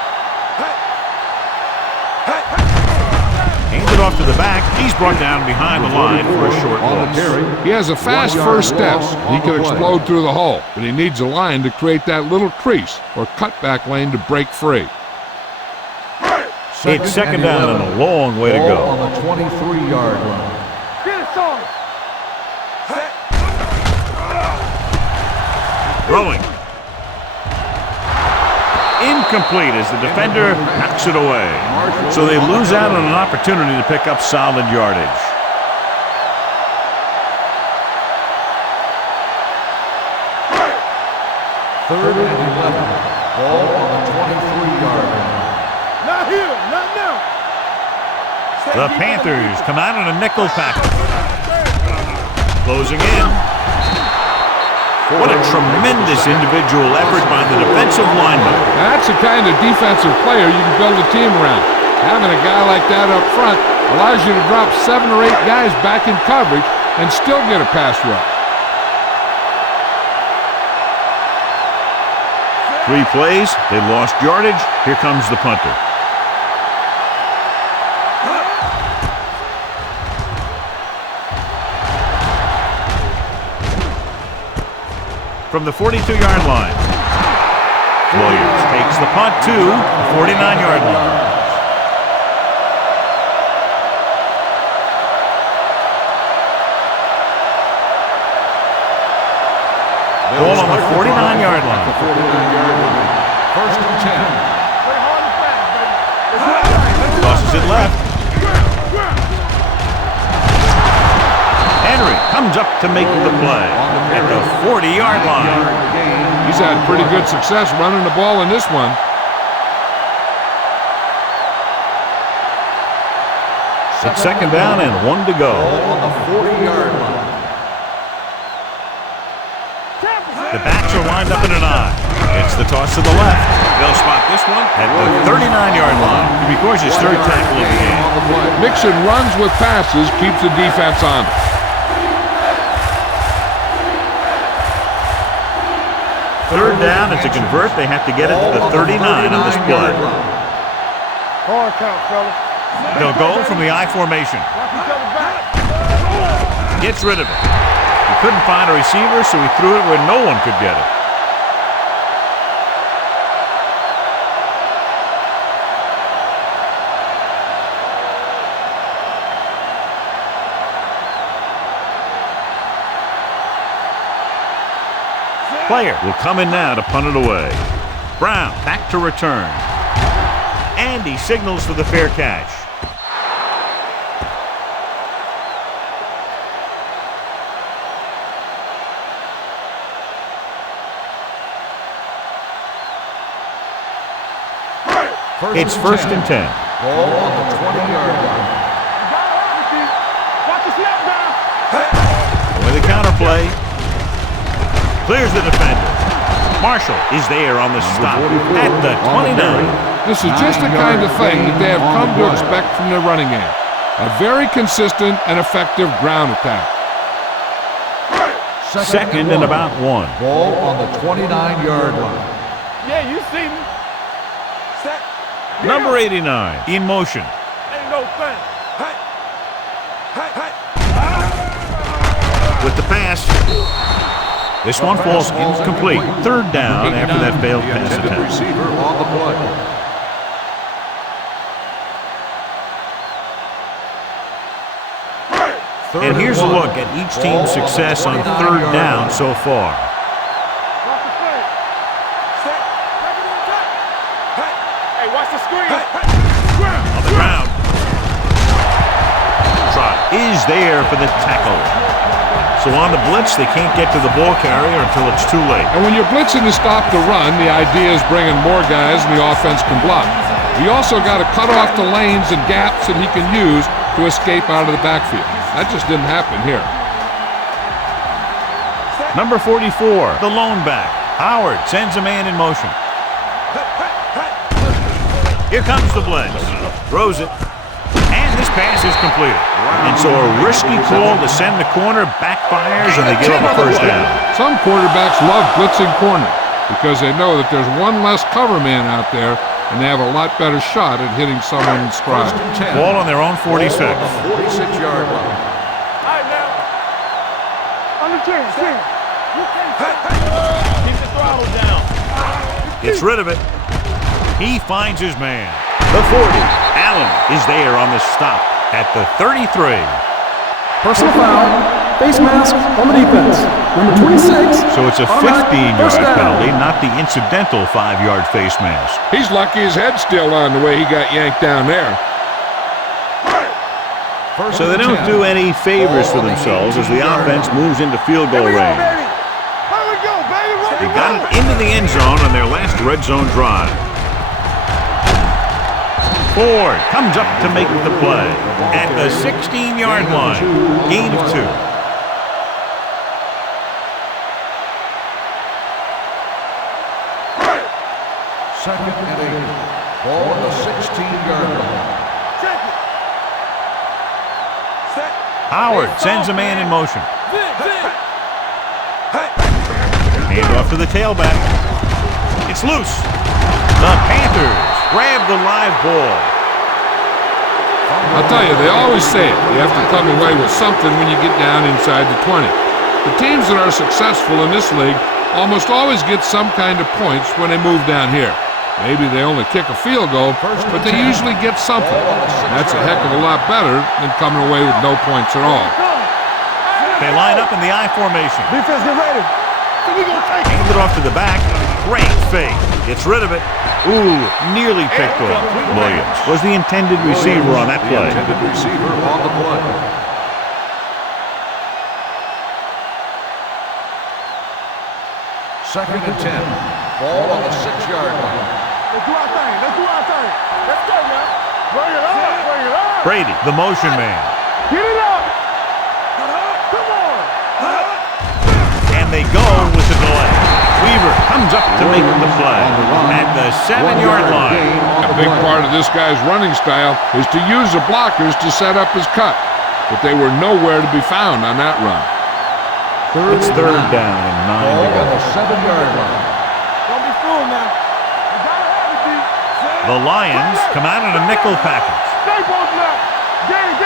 Handed off to the back. He's brought down behind the line for a short loss. He has a fast first step. He can explode through the hole, but he needs a line to create that little crease or cutback lane to break free. It's second down and a long way to go. On the 23-yard line. Get it, son. Throwing. Incomplete as the defender knocks it away. So they lose out on an opportunity to pick up solid yardage. Third and 11. Ball on the 23-yard line. Not here. Not now. The Panthers come out in a nickel package. Closing in. What a tremendous individual effort by the defensive lineman. That's the kind of defensive player you can build a team around. Having a guy like that up front allows you to drop 7 or 8 guys back in coverage and still get a pass rush. 3 plays, they lost yardage. Here comes the punter. From the 42-yard line, Williams takes the punt to the 49-yard line. Ball on the 49-yard line. First and 10. Play hard and fast, baby. Tosses it left. Henry comes up to make the play at the 40-yard line. He's had pretty good success running the ball in this one. It's second down and 1 to go. On the 40-yard line. The backs are lined up in an eye. It's the toss to the left. They'll spot this one at the 39-yard line. To be cautious, third tackle of the game. Mixing runs with passes keeps the defense on. Third down, and to convert, they have to get it to the 39 on this play. Hard count, fellas. They'll go from the I formation. Watch each other back. Gets rid of it. He couldn't find a receiver, so he threw it where no one could get it. Player will come in now to punt it away. Brown back to return. And he signals for the fair catch. It's first and 10. Ball on the 20-yard line. Watch the snap down. With a counterplay. Clears the defender. Marshall is there on the stop at the 29. This is just the kind of thing that they have come to expect from their running game. A very consistent and effective ground attack. Second and about 1. Ball on the 29-yard line. Yeah, you see me. Number 89 in motion. Ain't no thing. With the pass. This one falls incomplete. Third down after that failed pass attempt. Receiver on the play. And here's a look at each team's success on third down so far. Watch the play. Hey, watch the screen. On the ground. Trot is there for the tackle. So on the blitz, they can't get to the ball carrier until it's too late. And when you're blitzing to stop the run, the idea is bringing more guys and the offense can block. You also got to cut off the lanes and gaps that he can use to escape out of the backfield. That just didn't happen here. Number 44, the lone back. Howard sends a man in motion. Here comes the blitz. Throws it. And this pass is completed. And so a risky call to send the corner backfires, and they give up a first down. Some quarterbacks love blitzing corner because they know that there's one less cover man out there, and they have a lot better shot at hitting someone in stride. Ball on their own 46. 46-yard line. All right, now. Under 10. Keep the throttle down. Gets rid of it. He finds his man. The 40. Allen is there on the stop at the 33. Personal foul, face mask on the defense. Number 26. So it's a 15-yard penalty, not the incidental 5-yard face mask. He's lucky his head's still on the way he got yanked down there. So they don't do any favors for themselves as the offense moves into field goal range. Here we go, baby. They got it into the end zone on their last red zone drive. Ford comes up to make the play at the 16-yard line. Gain of 2. Second and 8. Ball on the 16-yard line. Howard sends a man in motion. Hand off to the tailback. It's loose. The Panthers grab the live ball. I'll tell you, they always say it. You have to come away with something when you get down inside the 20. The teams that are successful in this league almost always get some kind of points when they move down here. Maybe they only kick a field goal, but they usually get something. That's a heck of a lot better than coming away with no points at all. They line up in the I formation. Defense, get ready. We gonna take it. Hand it off to the back. Great fake. Gets rid of it. Ooh, nearly picked off. Williams was the intended receiver on that play. Intended receiver on the play. Second and 10. Ball on the 6-yard line. Let's do our thing. Let's go now. Bring it up. Brady, the motion man. Get it up. Come on. And they go with the delay. Weaver comes up to make the play at the 7-yard line. A big part of this guy's running style is to use the blockers to set up his cut, but they were nowhere to be found on that run. It's third down and 9 to Ball go. on the 7-yard line. Don't be fooled now. You gotta have it, D. The Lions come out in a nickel package. Stay both now. Get it.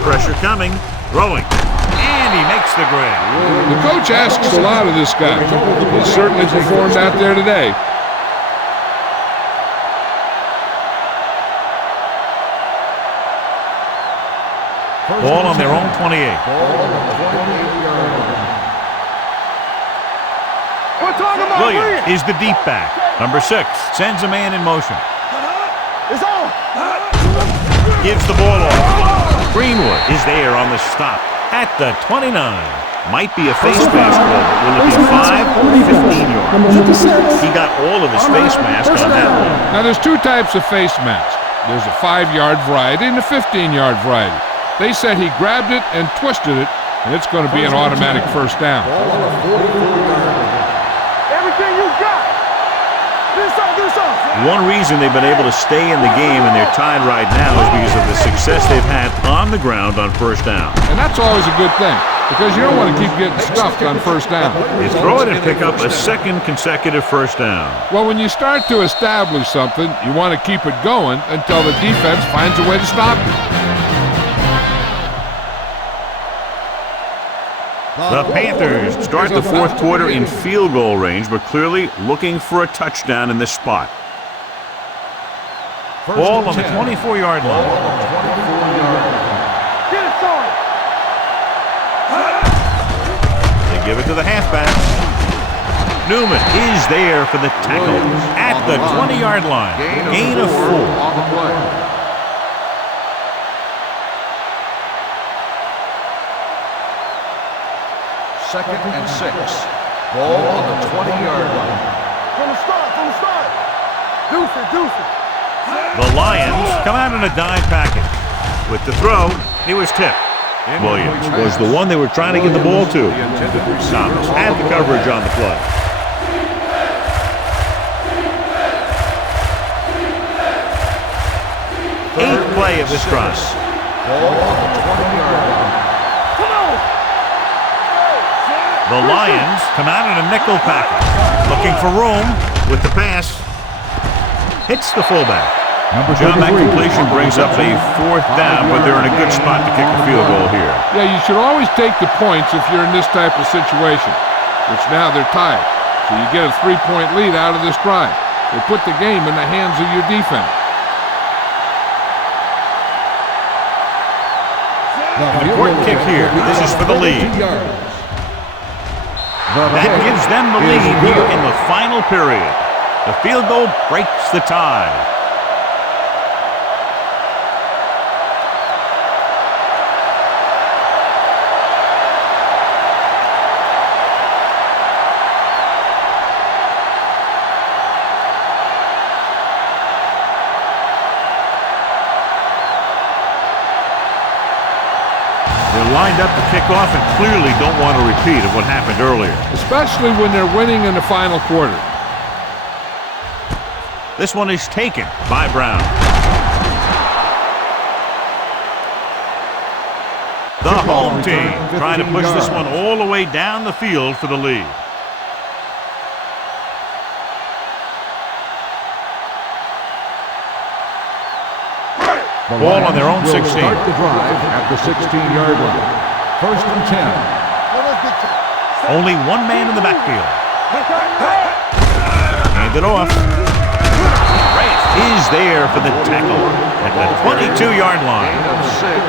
Pressure coming, throwing, and he makes the grab. The coach asks a lot of this guy. He certainly performed out there today. Ball on their own 28. Ball on the 28-yard line. We're talking about Williams is the deep back. Number 6 sends a man in motion. It's on. Gives the ball off. Greenwood is there on the stop at the 29. Might be a face mask call, but will it be 5 or 15 yards? Number 56. He got all of his face mask on that one. Now, there's two types of face mask. There's a 5-yard variety and a 15-yard variety. They said he grabbed it and twisted it, and it's going to be an automatic first down. Ball on the 44-yard line. Everything you got. Do something. One reason they've been able to stay in the game and they're tied right now is because of the success they've had on the ground on first down. And that's always a good thing, because you don't want to keep getting stuffed on first down. They throw it and pick up a second consecutive first down. Well, when you start to establish something, you want to keep it going until the defense finds a way to stop it. The Panthers start the fourth quarter in field goal range, but clearly looking for a touchdown in this spot. Ball on the 24-yard line. Get it started. They give it to the halfback. Newman is there for the tackle at the 20-yard line. Gain of 4. On the play. Second and 6. Ball on the 20-yard line. From the start. Deuce it. The Lions come out in a dime package. With the throw, he was tipped. Williams was the one they were trying to get the ball to. Thomas had the coverage on the play. Eighth play of this drive. The Lions come out in a nickel package. Looking for room with the pass. Hits the fullback. John, that completion brings up a fourth down, but they're in a good spot to kick a field goal here. Yeah, you should always take the points if you're in this type of situation, which now they're tied. So you get a 3-point lead out of this drive. They put the game in the hands of your defense. Important kick here. This is for the lead. That gives them the lead here in the final period. The field goal breaks the tie. Lined up to kick off and clearly don't want a repeat of what happened earlier. Especially when they're winning in the final quarter. This one is taken by Brown. The home team trying to push this one all the way down the field for the lead. Ball on their own 16. Start the drive at the 16-yard line. First and 10. Only one man in the backfield. Hand it off. Reyes is there for the tackle at the 22-yard line.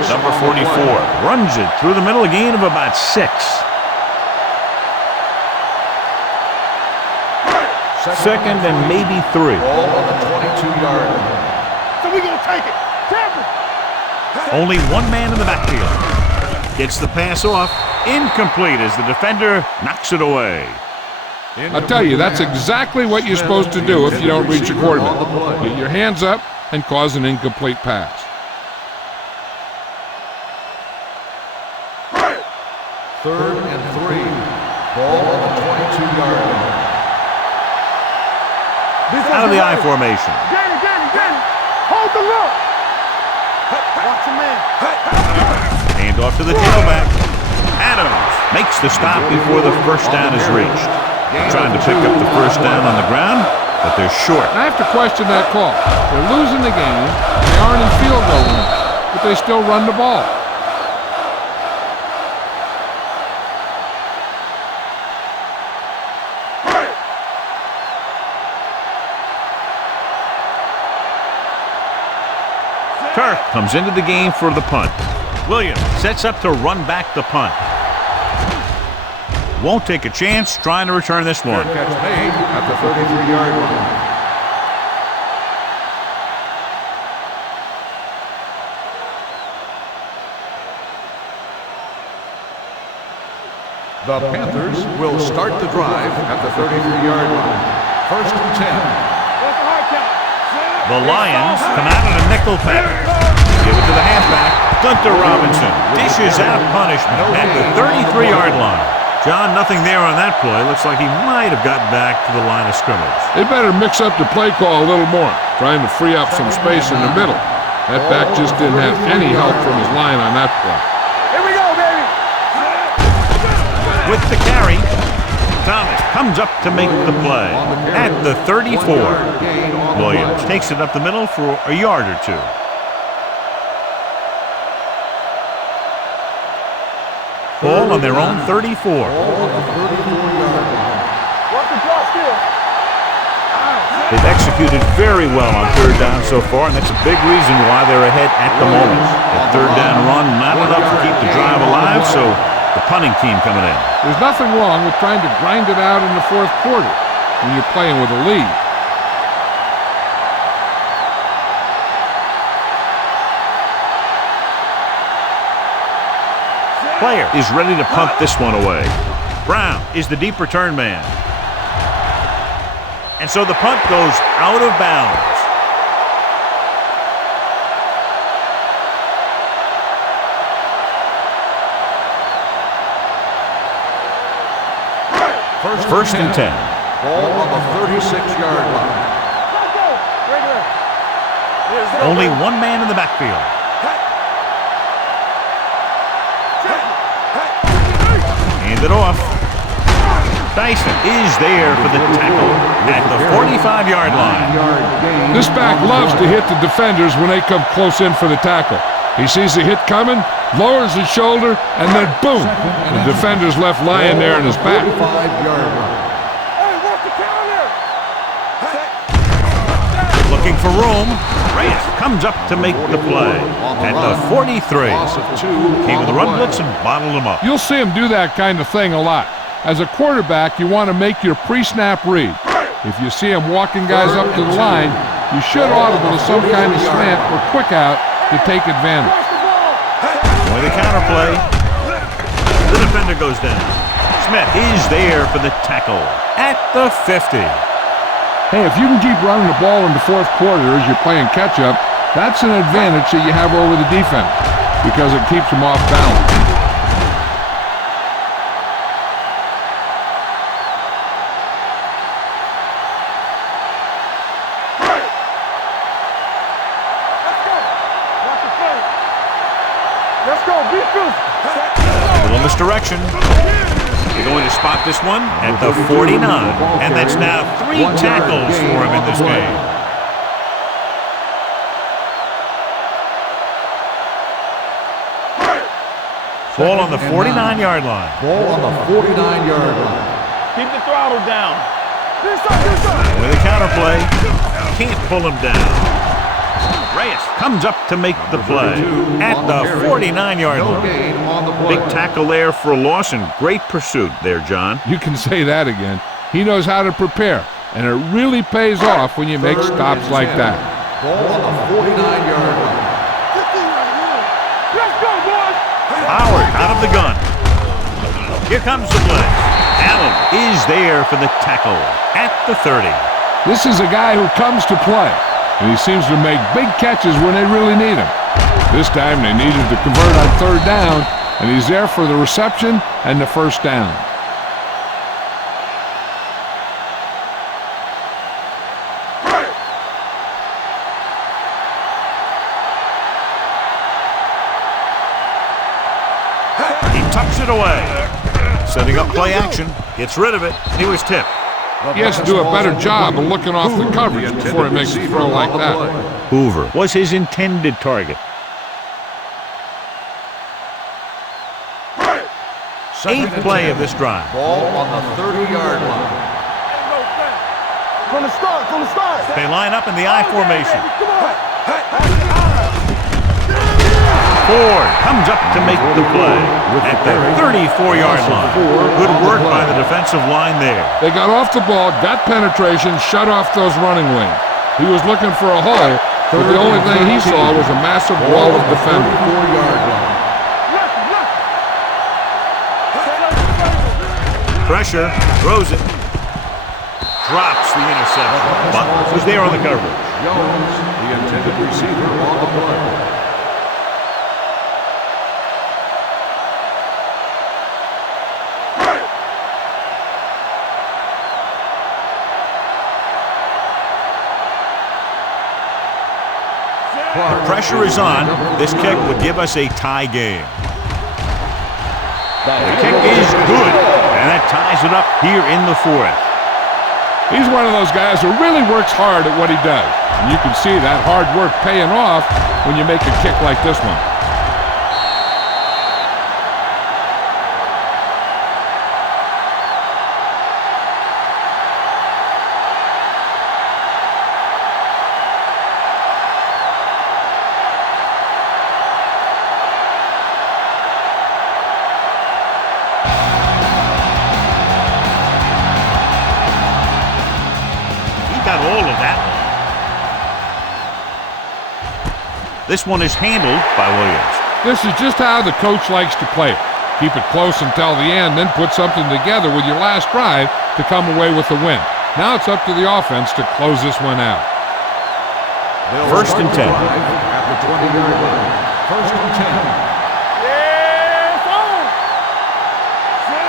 Number 44 runs it through the middle, a gain of about 6. Second and maybe 3. Ball on the 22-yard line. So we gonna take it. Only one man in the backfield. Gets the pass off. Incomplete as the defender knocks it away. I'll tell you, that's exactly what you're supposed to do if you don't reach a quarterback. Get your hands up and cause an incomplete pass. Third and 3. Ball on the 22-yard line. Out of the I formation. Danny. Hold the look. Watch your man. Hand off to the tailback. Adams makes the stop before the first down is reached. They're trying to pick up the first down on the ground, but they're short. I have to question that call. They're losing the game. They aren't in field goal range, but they still run the ball. Turk comes into the game for the punt. Williams sets up to run back the punt. Won't take a chance trying to return this one. Catch made at the 33-yard line. The Panthers will start the drive at the 33-yard line. First and 10. The Lions come out in a nickel package. Give it to the halfback. Gunter Robinson dishes out punishment at the 33-yard line. John, nothing there on that play. Looks like he might have gotten back to the line of scrimmage. They better mix up the play call a little more, trying to free up some space in the middle. That back just didn't have any help from his line on that play. Here we go, baby. With the carry, Thomas comes up to make the play at the 34. Williams takes it up the middle for a yard or two. Ball on their own 34. They've executed very well on third down so far, and that's a big reason why they're ahead at the moment. That third down run not enough to keep the drive alive, so the punting team coming in. There's nothing wrong with trying to grind it out in the fourth quarter when you're playing with a lead. Player is ready to punt this one away. Brown is the deep return man. And so the punt goes out of bounds. First and 10. Ball on the 36-yard line. Let's go. Right there. Only one man in the backfield. Hand it off. Dyson is there for the tackle at the 45-yard line. This back loves to hit the defenders when they come close in for the tackle. He sees the hit coming, lowers his shoulder, and then boom! The defender's left lying there in his back. 45-yard line. Hey, watch the counter. Looking for room. Reyes comes up to make the play at the 43. Loss of 2 Came on with the the run play. blitz and bottled him up. You'll see him do that kind of thing a lot. As a quarterback, you want to make your pre-snap read. If you see him walking guys up to the line, you should audible to some kind of slant or quick out to take advantage. Watch the ball. With the counter play, the defender goes down. Smith is there for the tackle at the 50. Hey, if you can keep running the ball in the fourth quarter as you're playing catch-up, that's an advantage that you have over the defense because it keeps them off balance. Let's go. Be physical. Little misdirection. They're going to spot this one at the 49. And that's now 3 tackles for him in this game. Ball on the 49-yard line. Ball on the 49-yard line. Keep the throttle down. This side. With a counter play, can't pull him down. Reyes comes up to make the play at the 49-yard No line. gain on the play. Big tackle there for a loss and great pursuit there, John. You can say that again. He knows how to prepare, and it really pays off when you make stops like that. Ball on the 49-yard line. Let's go, boys. Howard out of the gun. Here comes the blitz. Allen is there for the tackle at the 30. This is a guy who comes to play, and he seems to make big catches when they really need him. This time they needed to convert on third down, and he's there for the reception and the first down. He tucks it away. Setting up play action. Gets rid of it. He was tipped. He has to do a better job of looking off the coverage before he makes a throw like that. Hoover was his intended target. 8th play of this drive. Ball on the 30-yard line. From the start. They line up in the I formation. Come on. Ford comes up to make the play at the 34-yard line. Good work by the defensive line there. They got off the ball, got penetration, shut off those running lanes. He was looking for a hole, but the only thing he saw was a massive wall of defenders. 34-yard line. Pressure, throws it, drops the interception, but was there on the coverage. Jones, the intended receiver on the play. The pressure is on. This kick would give us a tie game. The kick is good, and that ties it up here in the 4th. He's one of those guys who really works hard at what he does. And you can see that hard work paying off when you make a kick like this one. All of that. This one is handled by Williams. This is just how the coach likes to play it. Keep it close until the end, then put something together with your last drive to come away with the win. Now it's up to the offense to close this one out. First and 10. At the 20-yard line. First and 10.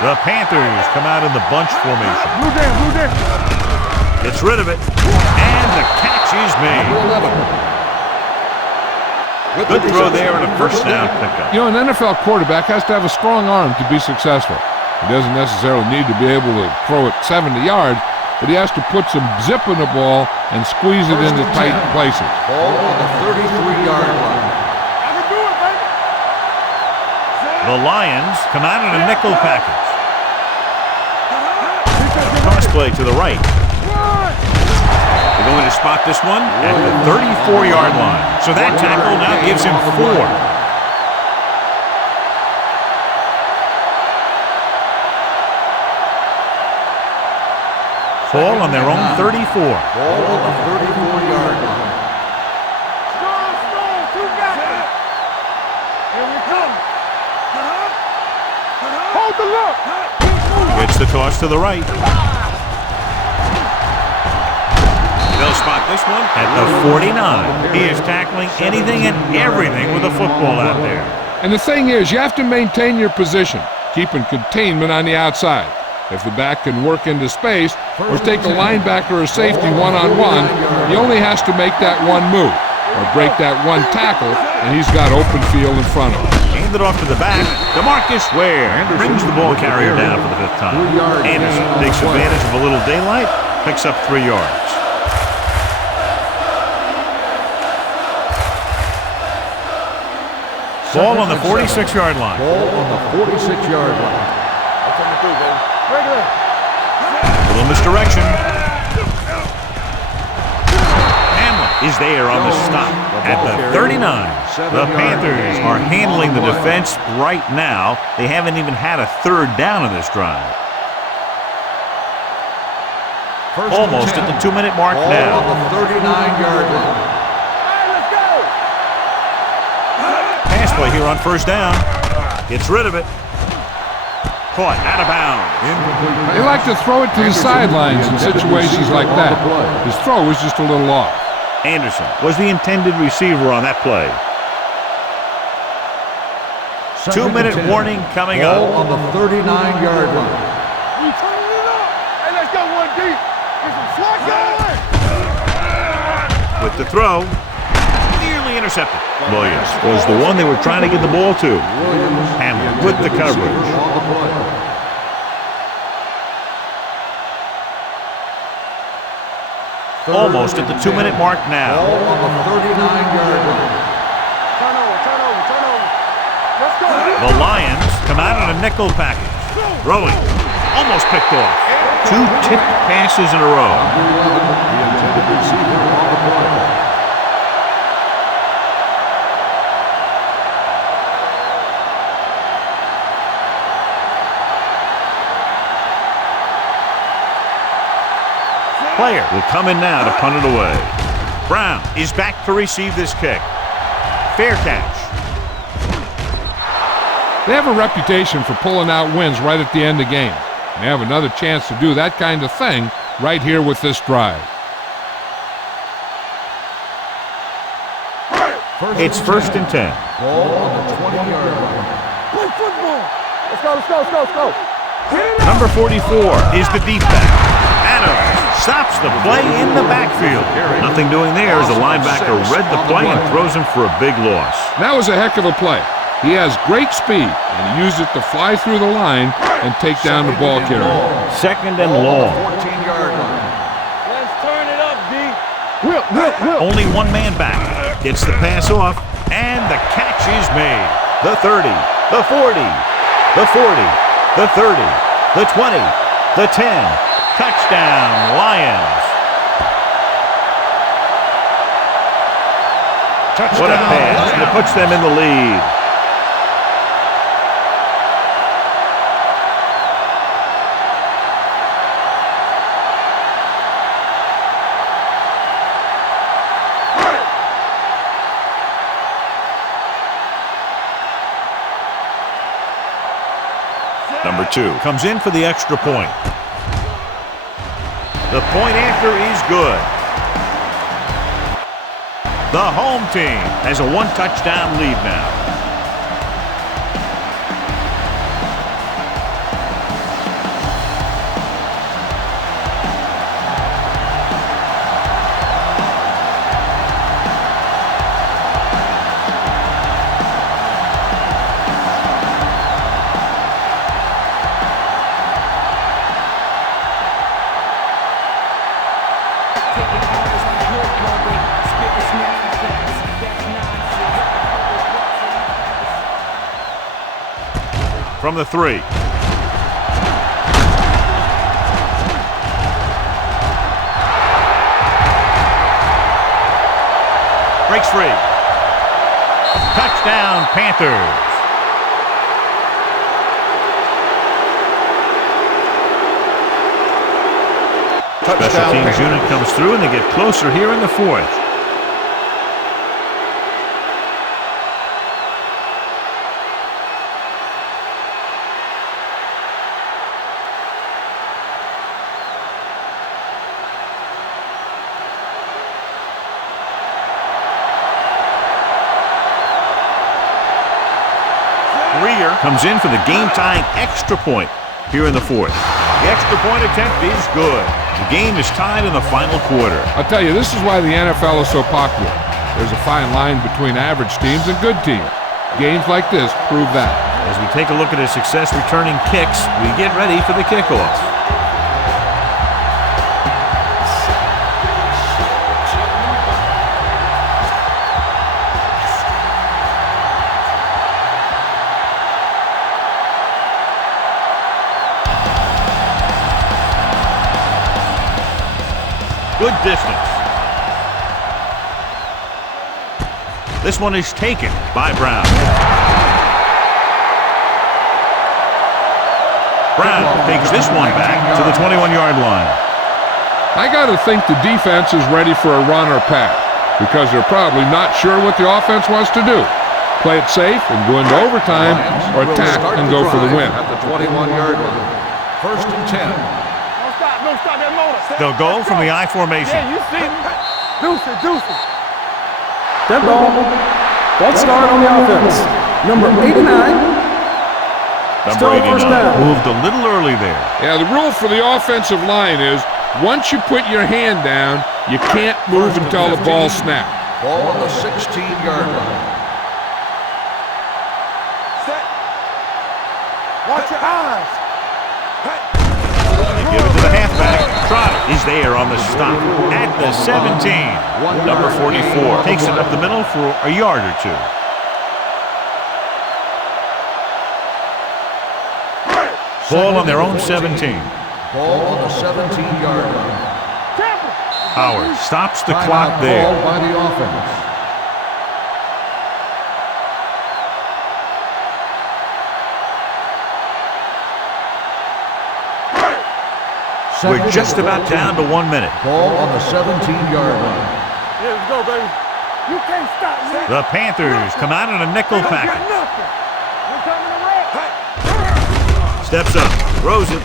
The Panthers come out in the bunch formation. Blue down. Gets rid of it. And the catch is made. Good throw there and a first down pickup. You know, an NFL quarterback has to have a strong arm to be successful. He doesn't necessarily need to be able to throw it 70 yards, but he has to put some zip in the ball and squeeze it into tight places. Ball on the 33-yard line. I can do it, baby. The Lions come out in a nickel package. Cross play to the right. They're going to spot this one at the 34-yard line. So that tackle now gives him 4. Ball on their own 34. Ball on the 34-yard line. Strong, two guys. Here we come. Hold the look. Gets the toss to the right. They'll spot this one at the 49. He is tackling anything and everything with a football out there. And the thing is, you have to maintain your position, keeping containment on the outside. If the back can work into space or take a linebacker or safety one-on-one, he only has to make that one move or break that one tackle, and he's got open field in front of him. Hand it off to the back. DeMarcus Ware brings the ball carrier down for the 5th time. Anderson takes advantage of a little daylight, picks up 3 yards. Ball on the 46-yard line. Ball on the 46-yard line. That's coming through, baby. Little misdirection. Hamlin is there on the stop at the 39. The Panthers are handling the defense right now. They haven't even had a 3rd down in this drive. Almost at the 2-minute mark now. Ball on the 39-yard line. Pass play here on 1st down. Gets rid of it. Caught out of bounds. They like to throw it to the sidelines in situations like that. His throw was just a little off. Anderson was the intended receiver on that play. 2-minute warning coming up. Ball on the 39-yard line. We turning it up. Hey, let's go one deep. Get some slot going. With the throw, nearly intercepted. Williams was the one they were trying to get the ball to. Hamlin with the coverage. Almost at the 2-minute mark now. Ball on the 39-yard line. Turn over. Let's go. The Lions come out in a nickel package. Throwing. Almost picked off. 2 tipped passes in a row. The intended receiver on the play. Player will come in now to punt it away. Brown is back to receive this kick. Fair catch. They have a reputation for pulling out wins right at the end of games. They have another chance to do that kind of thing right here with this drive. It's 1st and 10. Ball on the 20-yard line. Play football. Let's go. Number 44 is the deep back. Adams stops the play in the backfield. Nothing doing there as the linebacker read the play and throws him for a big loss. That was a heck of a play. He has great speed, and he used it to fly through the line and take down the ball carrier. 2nd and long. 14-yard line. Let's turn it up, D. Will. Only one man back. Gets the pass off, and the catch is made. The 30, the 40, the 40, the 30, the 20, the 10. Touchdown, Lions. What a pass, and it puts them in the lead. Number 2 comes in for the extra point. The point after is good. The home team has a 1-touchdown lead now. from the 3. Breaks free. Touchdown, Panthers. Special teams unit comes through, and they get closer here in the 4th. Comes in for the game-tying extra point here in the 4th. The extra point attempt is good. The game is tied in the final quarter. I'll tell you, this is why the NFL is so popular. There's a fine line between average teams and good teams. Games like this prove that. As we take a look at his success returning kicks, we get ready for the kickoff. Good distance. This one is taken by Brown. Brown takes this one back to the 21-yard line. I got to think the defense is ready for a run or pass because they're probably not sure what the offense wants to do. Play it safe and go into overtime or attack and go for the win. At the 21-yard line. 1st and 10. No, stop that motor. They'll go from the I formation. Yeah, you see. Deuces. Dead ball. False start on the offense. Number 89. Number 89 first down. moved a little early there. Yeah, the rule for the offensive line is once you put your hand down, you can't move until the ball snaps. Ball on the 16-yard line. Set. Watch your eyes. They give it to the halfback. Trotter is there on the stop at the 17. Number 44 takes it up the middle for a yard or 2. Ball on their own 17. Ball on the 17-yard line. Howard stops the Timeout clock there. called by the offense. We're just about down to 1 minute. Ball on the 17-yard line. Yeah, let's go, baby. You can't stop me. The Panthers come out in a nickel Got package. nothing. We're coming around. Steps up, throws it.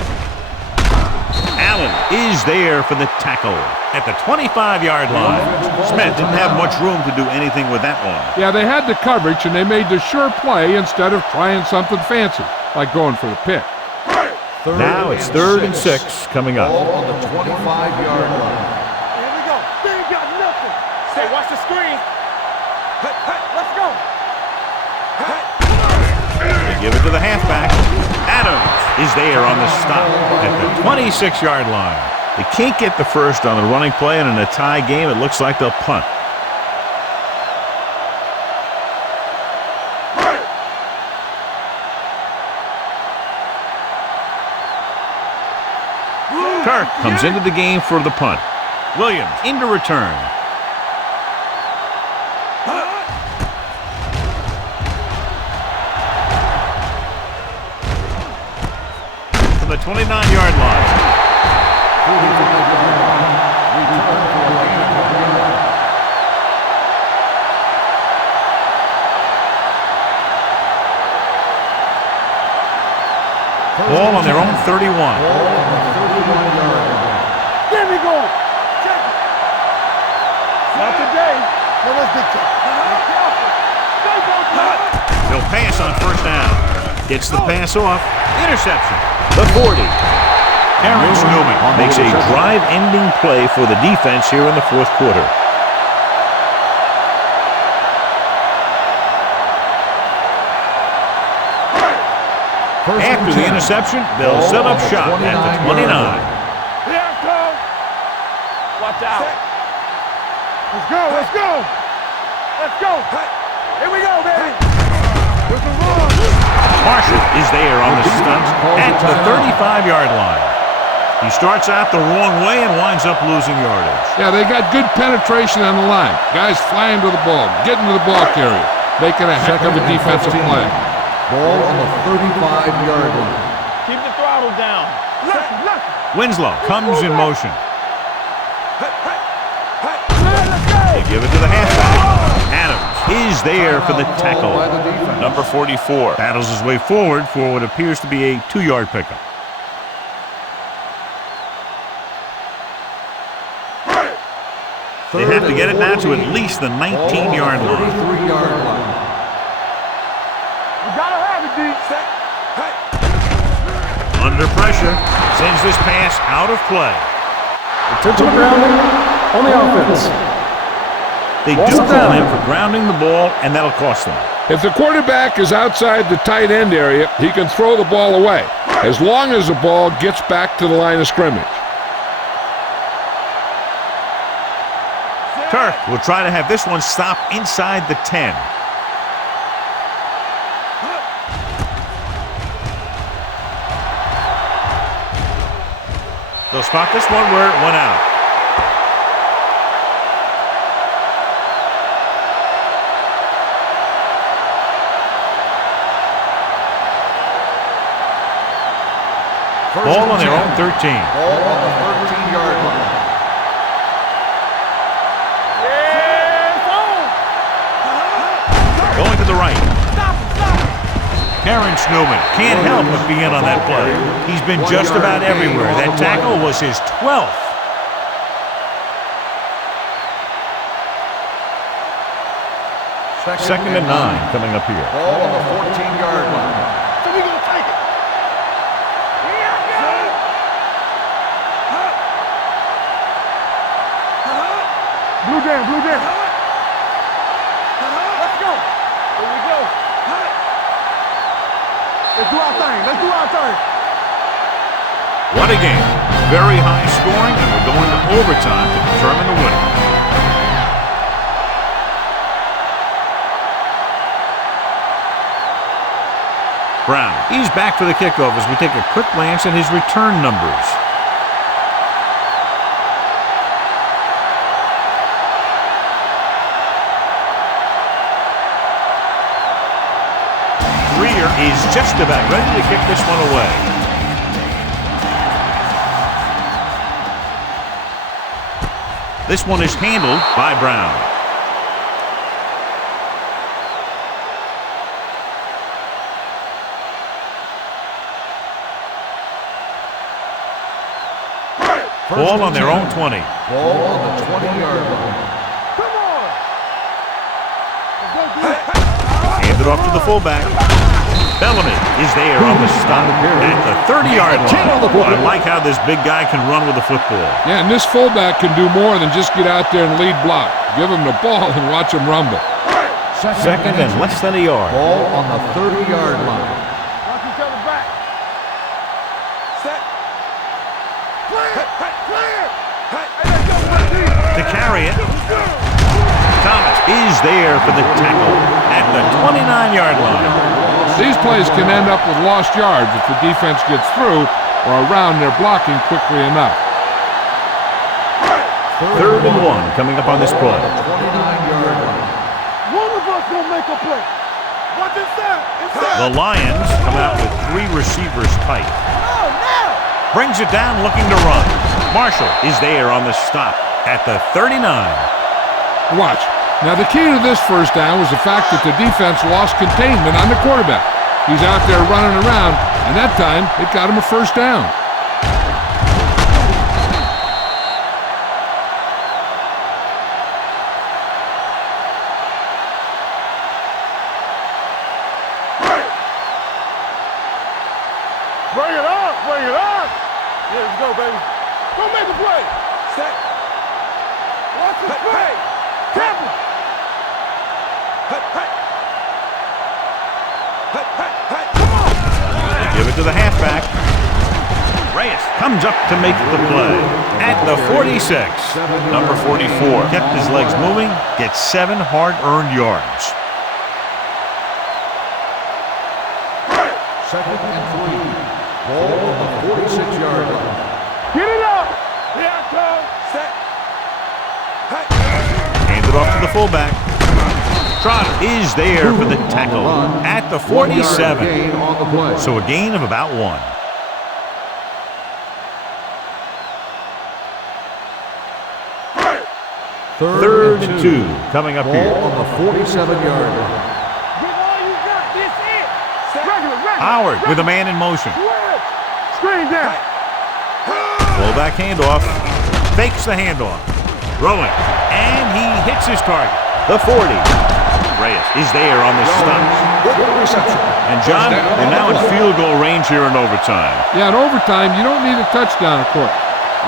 Allen is there for the tackle at the 25-yard line. Smith didn't have much room to do anything with that one. Yeah, they had the coverage and they made the sure play instead of trying something fancy, like going for the pick. Now it's 3rd and 6 coming up. Ball on the 25-yard line. Here we go. They ain't got nothing. Say, watch the screen. Let's go. They give it to the halfback. Adams is there on the stop at the 26-yard line. They can't get the first on the running play, and in a tie game, it looks like they'll punt. Kirk comes into the game for the punt. Williams into return. From the 29-yard line. Ball on their own 31. There we go. Check it. Not today. No, let's big check. They'll pass on 1st down. Gets the pass off. Interception. The 40. Terrence Newman makes a drive-ending play for the defense here in the 4th quarter. After the interception, they'll set up shop at the 29. Here it comes. Watch out. Let's go. Let's go. Let's go. Here we go, baby. There's a run. Marshall is there on the stunt at the 35-yard line. He starts out the wrong way and winds up losing yardage. Yeah, they got good penetration on the line. Guys flying to the ball, getting to the ball carrier, making a heck of a defensive play. Ball on the 35-yard line. Keep the throttle down. Winslow comes in motion. They give it to the halfback. Adams is there for the tackle. Number 44. Battles his way forward for what appears to be a 2-yard pickup. They have to get it now to at least the 19-yard line. 33-yard line. You gotta have it, D. Under pressure, sends this pass out of play. Intentional grounding on the offense. They do call him for grounding the ball, and that'll cost them. If the quarterback is outside the tight end area, he can throw the ball away, as long as the ball gets back to the line of scrimmage. Turk will try to have this one stop inside the 10. They'll spot this one where it went out. Ball on their own 13. Ball on the 13-yard line. Going to the right. Terrence Newman can't help but be in on that play. He's been just about everywhere. That tackle was his 12th. Second and 9 coming up here. Ball on the 14-yard line. So we gonna take it. Blue jam, blue jam. Let's go. Here we go. Let's do our thing. Let's do our thing. What a game. Very high scoring, and we're going to overtime to determine the winner. Brown, he's back for the kickoff as we take a quick glance at his return numbers. Greer is just about ready to kick this one away. This one is handled by Brown. Ball on their own 20. Ball on the 20-yard line. Come on. Let's go, D. Handed off to the fullback. Bellamy is there on the stop at the 30-yard line. I like how this big guy can run with the football. Yeah, and this fullback can do more than just get out there and lead block. Give him the ball and watch him rumble. Second and less than a yard. Ball on the 30-yard line. Watch each other back. Set. Clear. Clear. Hey, let's go, D. To carry it, Thomas is there for the tackle at the 29-yard line. These plays can end up with lost yards if the defense gets through or around their blocking quickly enough. Third and 1 coming up on this play. 29-yard line. One of us gonna make a play. Watch inside. Inside. The Lions come out with 3 receivers tight. Oh, now. Brings it down looking to run. Marshall is there on the stop at the 39. Watch. Now, the key to this first down was the fact that the defense lost containment on the quarterback. He's out there running around, and that time, it got him a first down. Bring it up. Bring it up. Yeah, let's go, baby. Go make a play. Set. Watch the play. Temple. They give it to the halfback. Reyes comes up to make the play at the 46. Number 44 kept his legs moving, gets 7 hard-earned yards. Second and 3. Ball on the 46-yard line. Get it up. Here I come. Set. Hands it off to the fullback. Trotter is there for the tackle at the 47. Gain on the play. So a gain of about 1. Third and 2 coming up Ball here. on the 47-yard line. Give all you got. This it. Regular. Howard with a man in motion. Screen down. Fullback handoff. Fakes the handoff. Throwing. And he hits his target. The 40. Reyes is there on the stop. Good reception. And John, we're now in field goal range here in overtime. Yeah, in overtime, you don't need a touchdown, of course.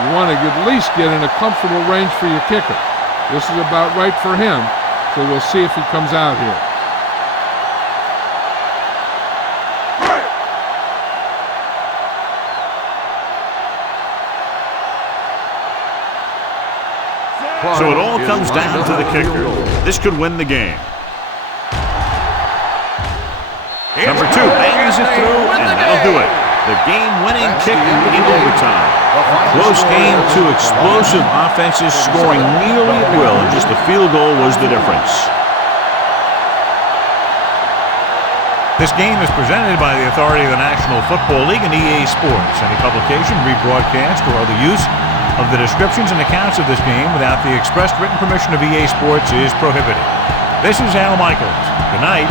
You want to at least get in a comfortable range for your kicker. This is about right for him, so we'll see if he comes out here. So it all comes down to the kicker. This could win the game. Number 2 bangs it through, and that'll do it. The game-winning kick in overtime. Close game, 2 explosive offenses scoring nearly at will, and just a field goal was the difference. This game is presented by the authority of the National Football League and EA Sports. Any publication, rebroadcast, or other use of the descriptions and accounts of this game without the expressed written permission of EA Sports is prohibited. This is Al Michaels. Good night.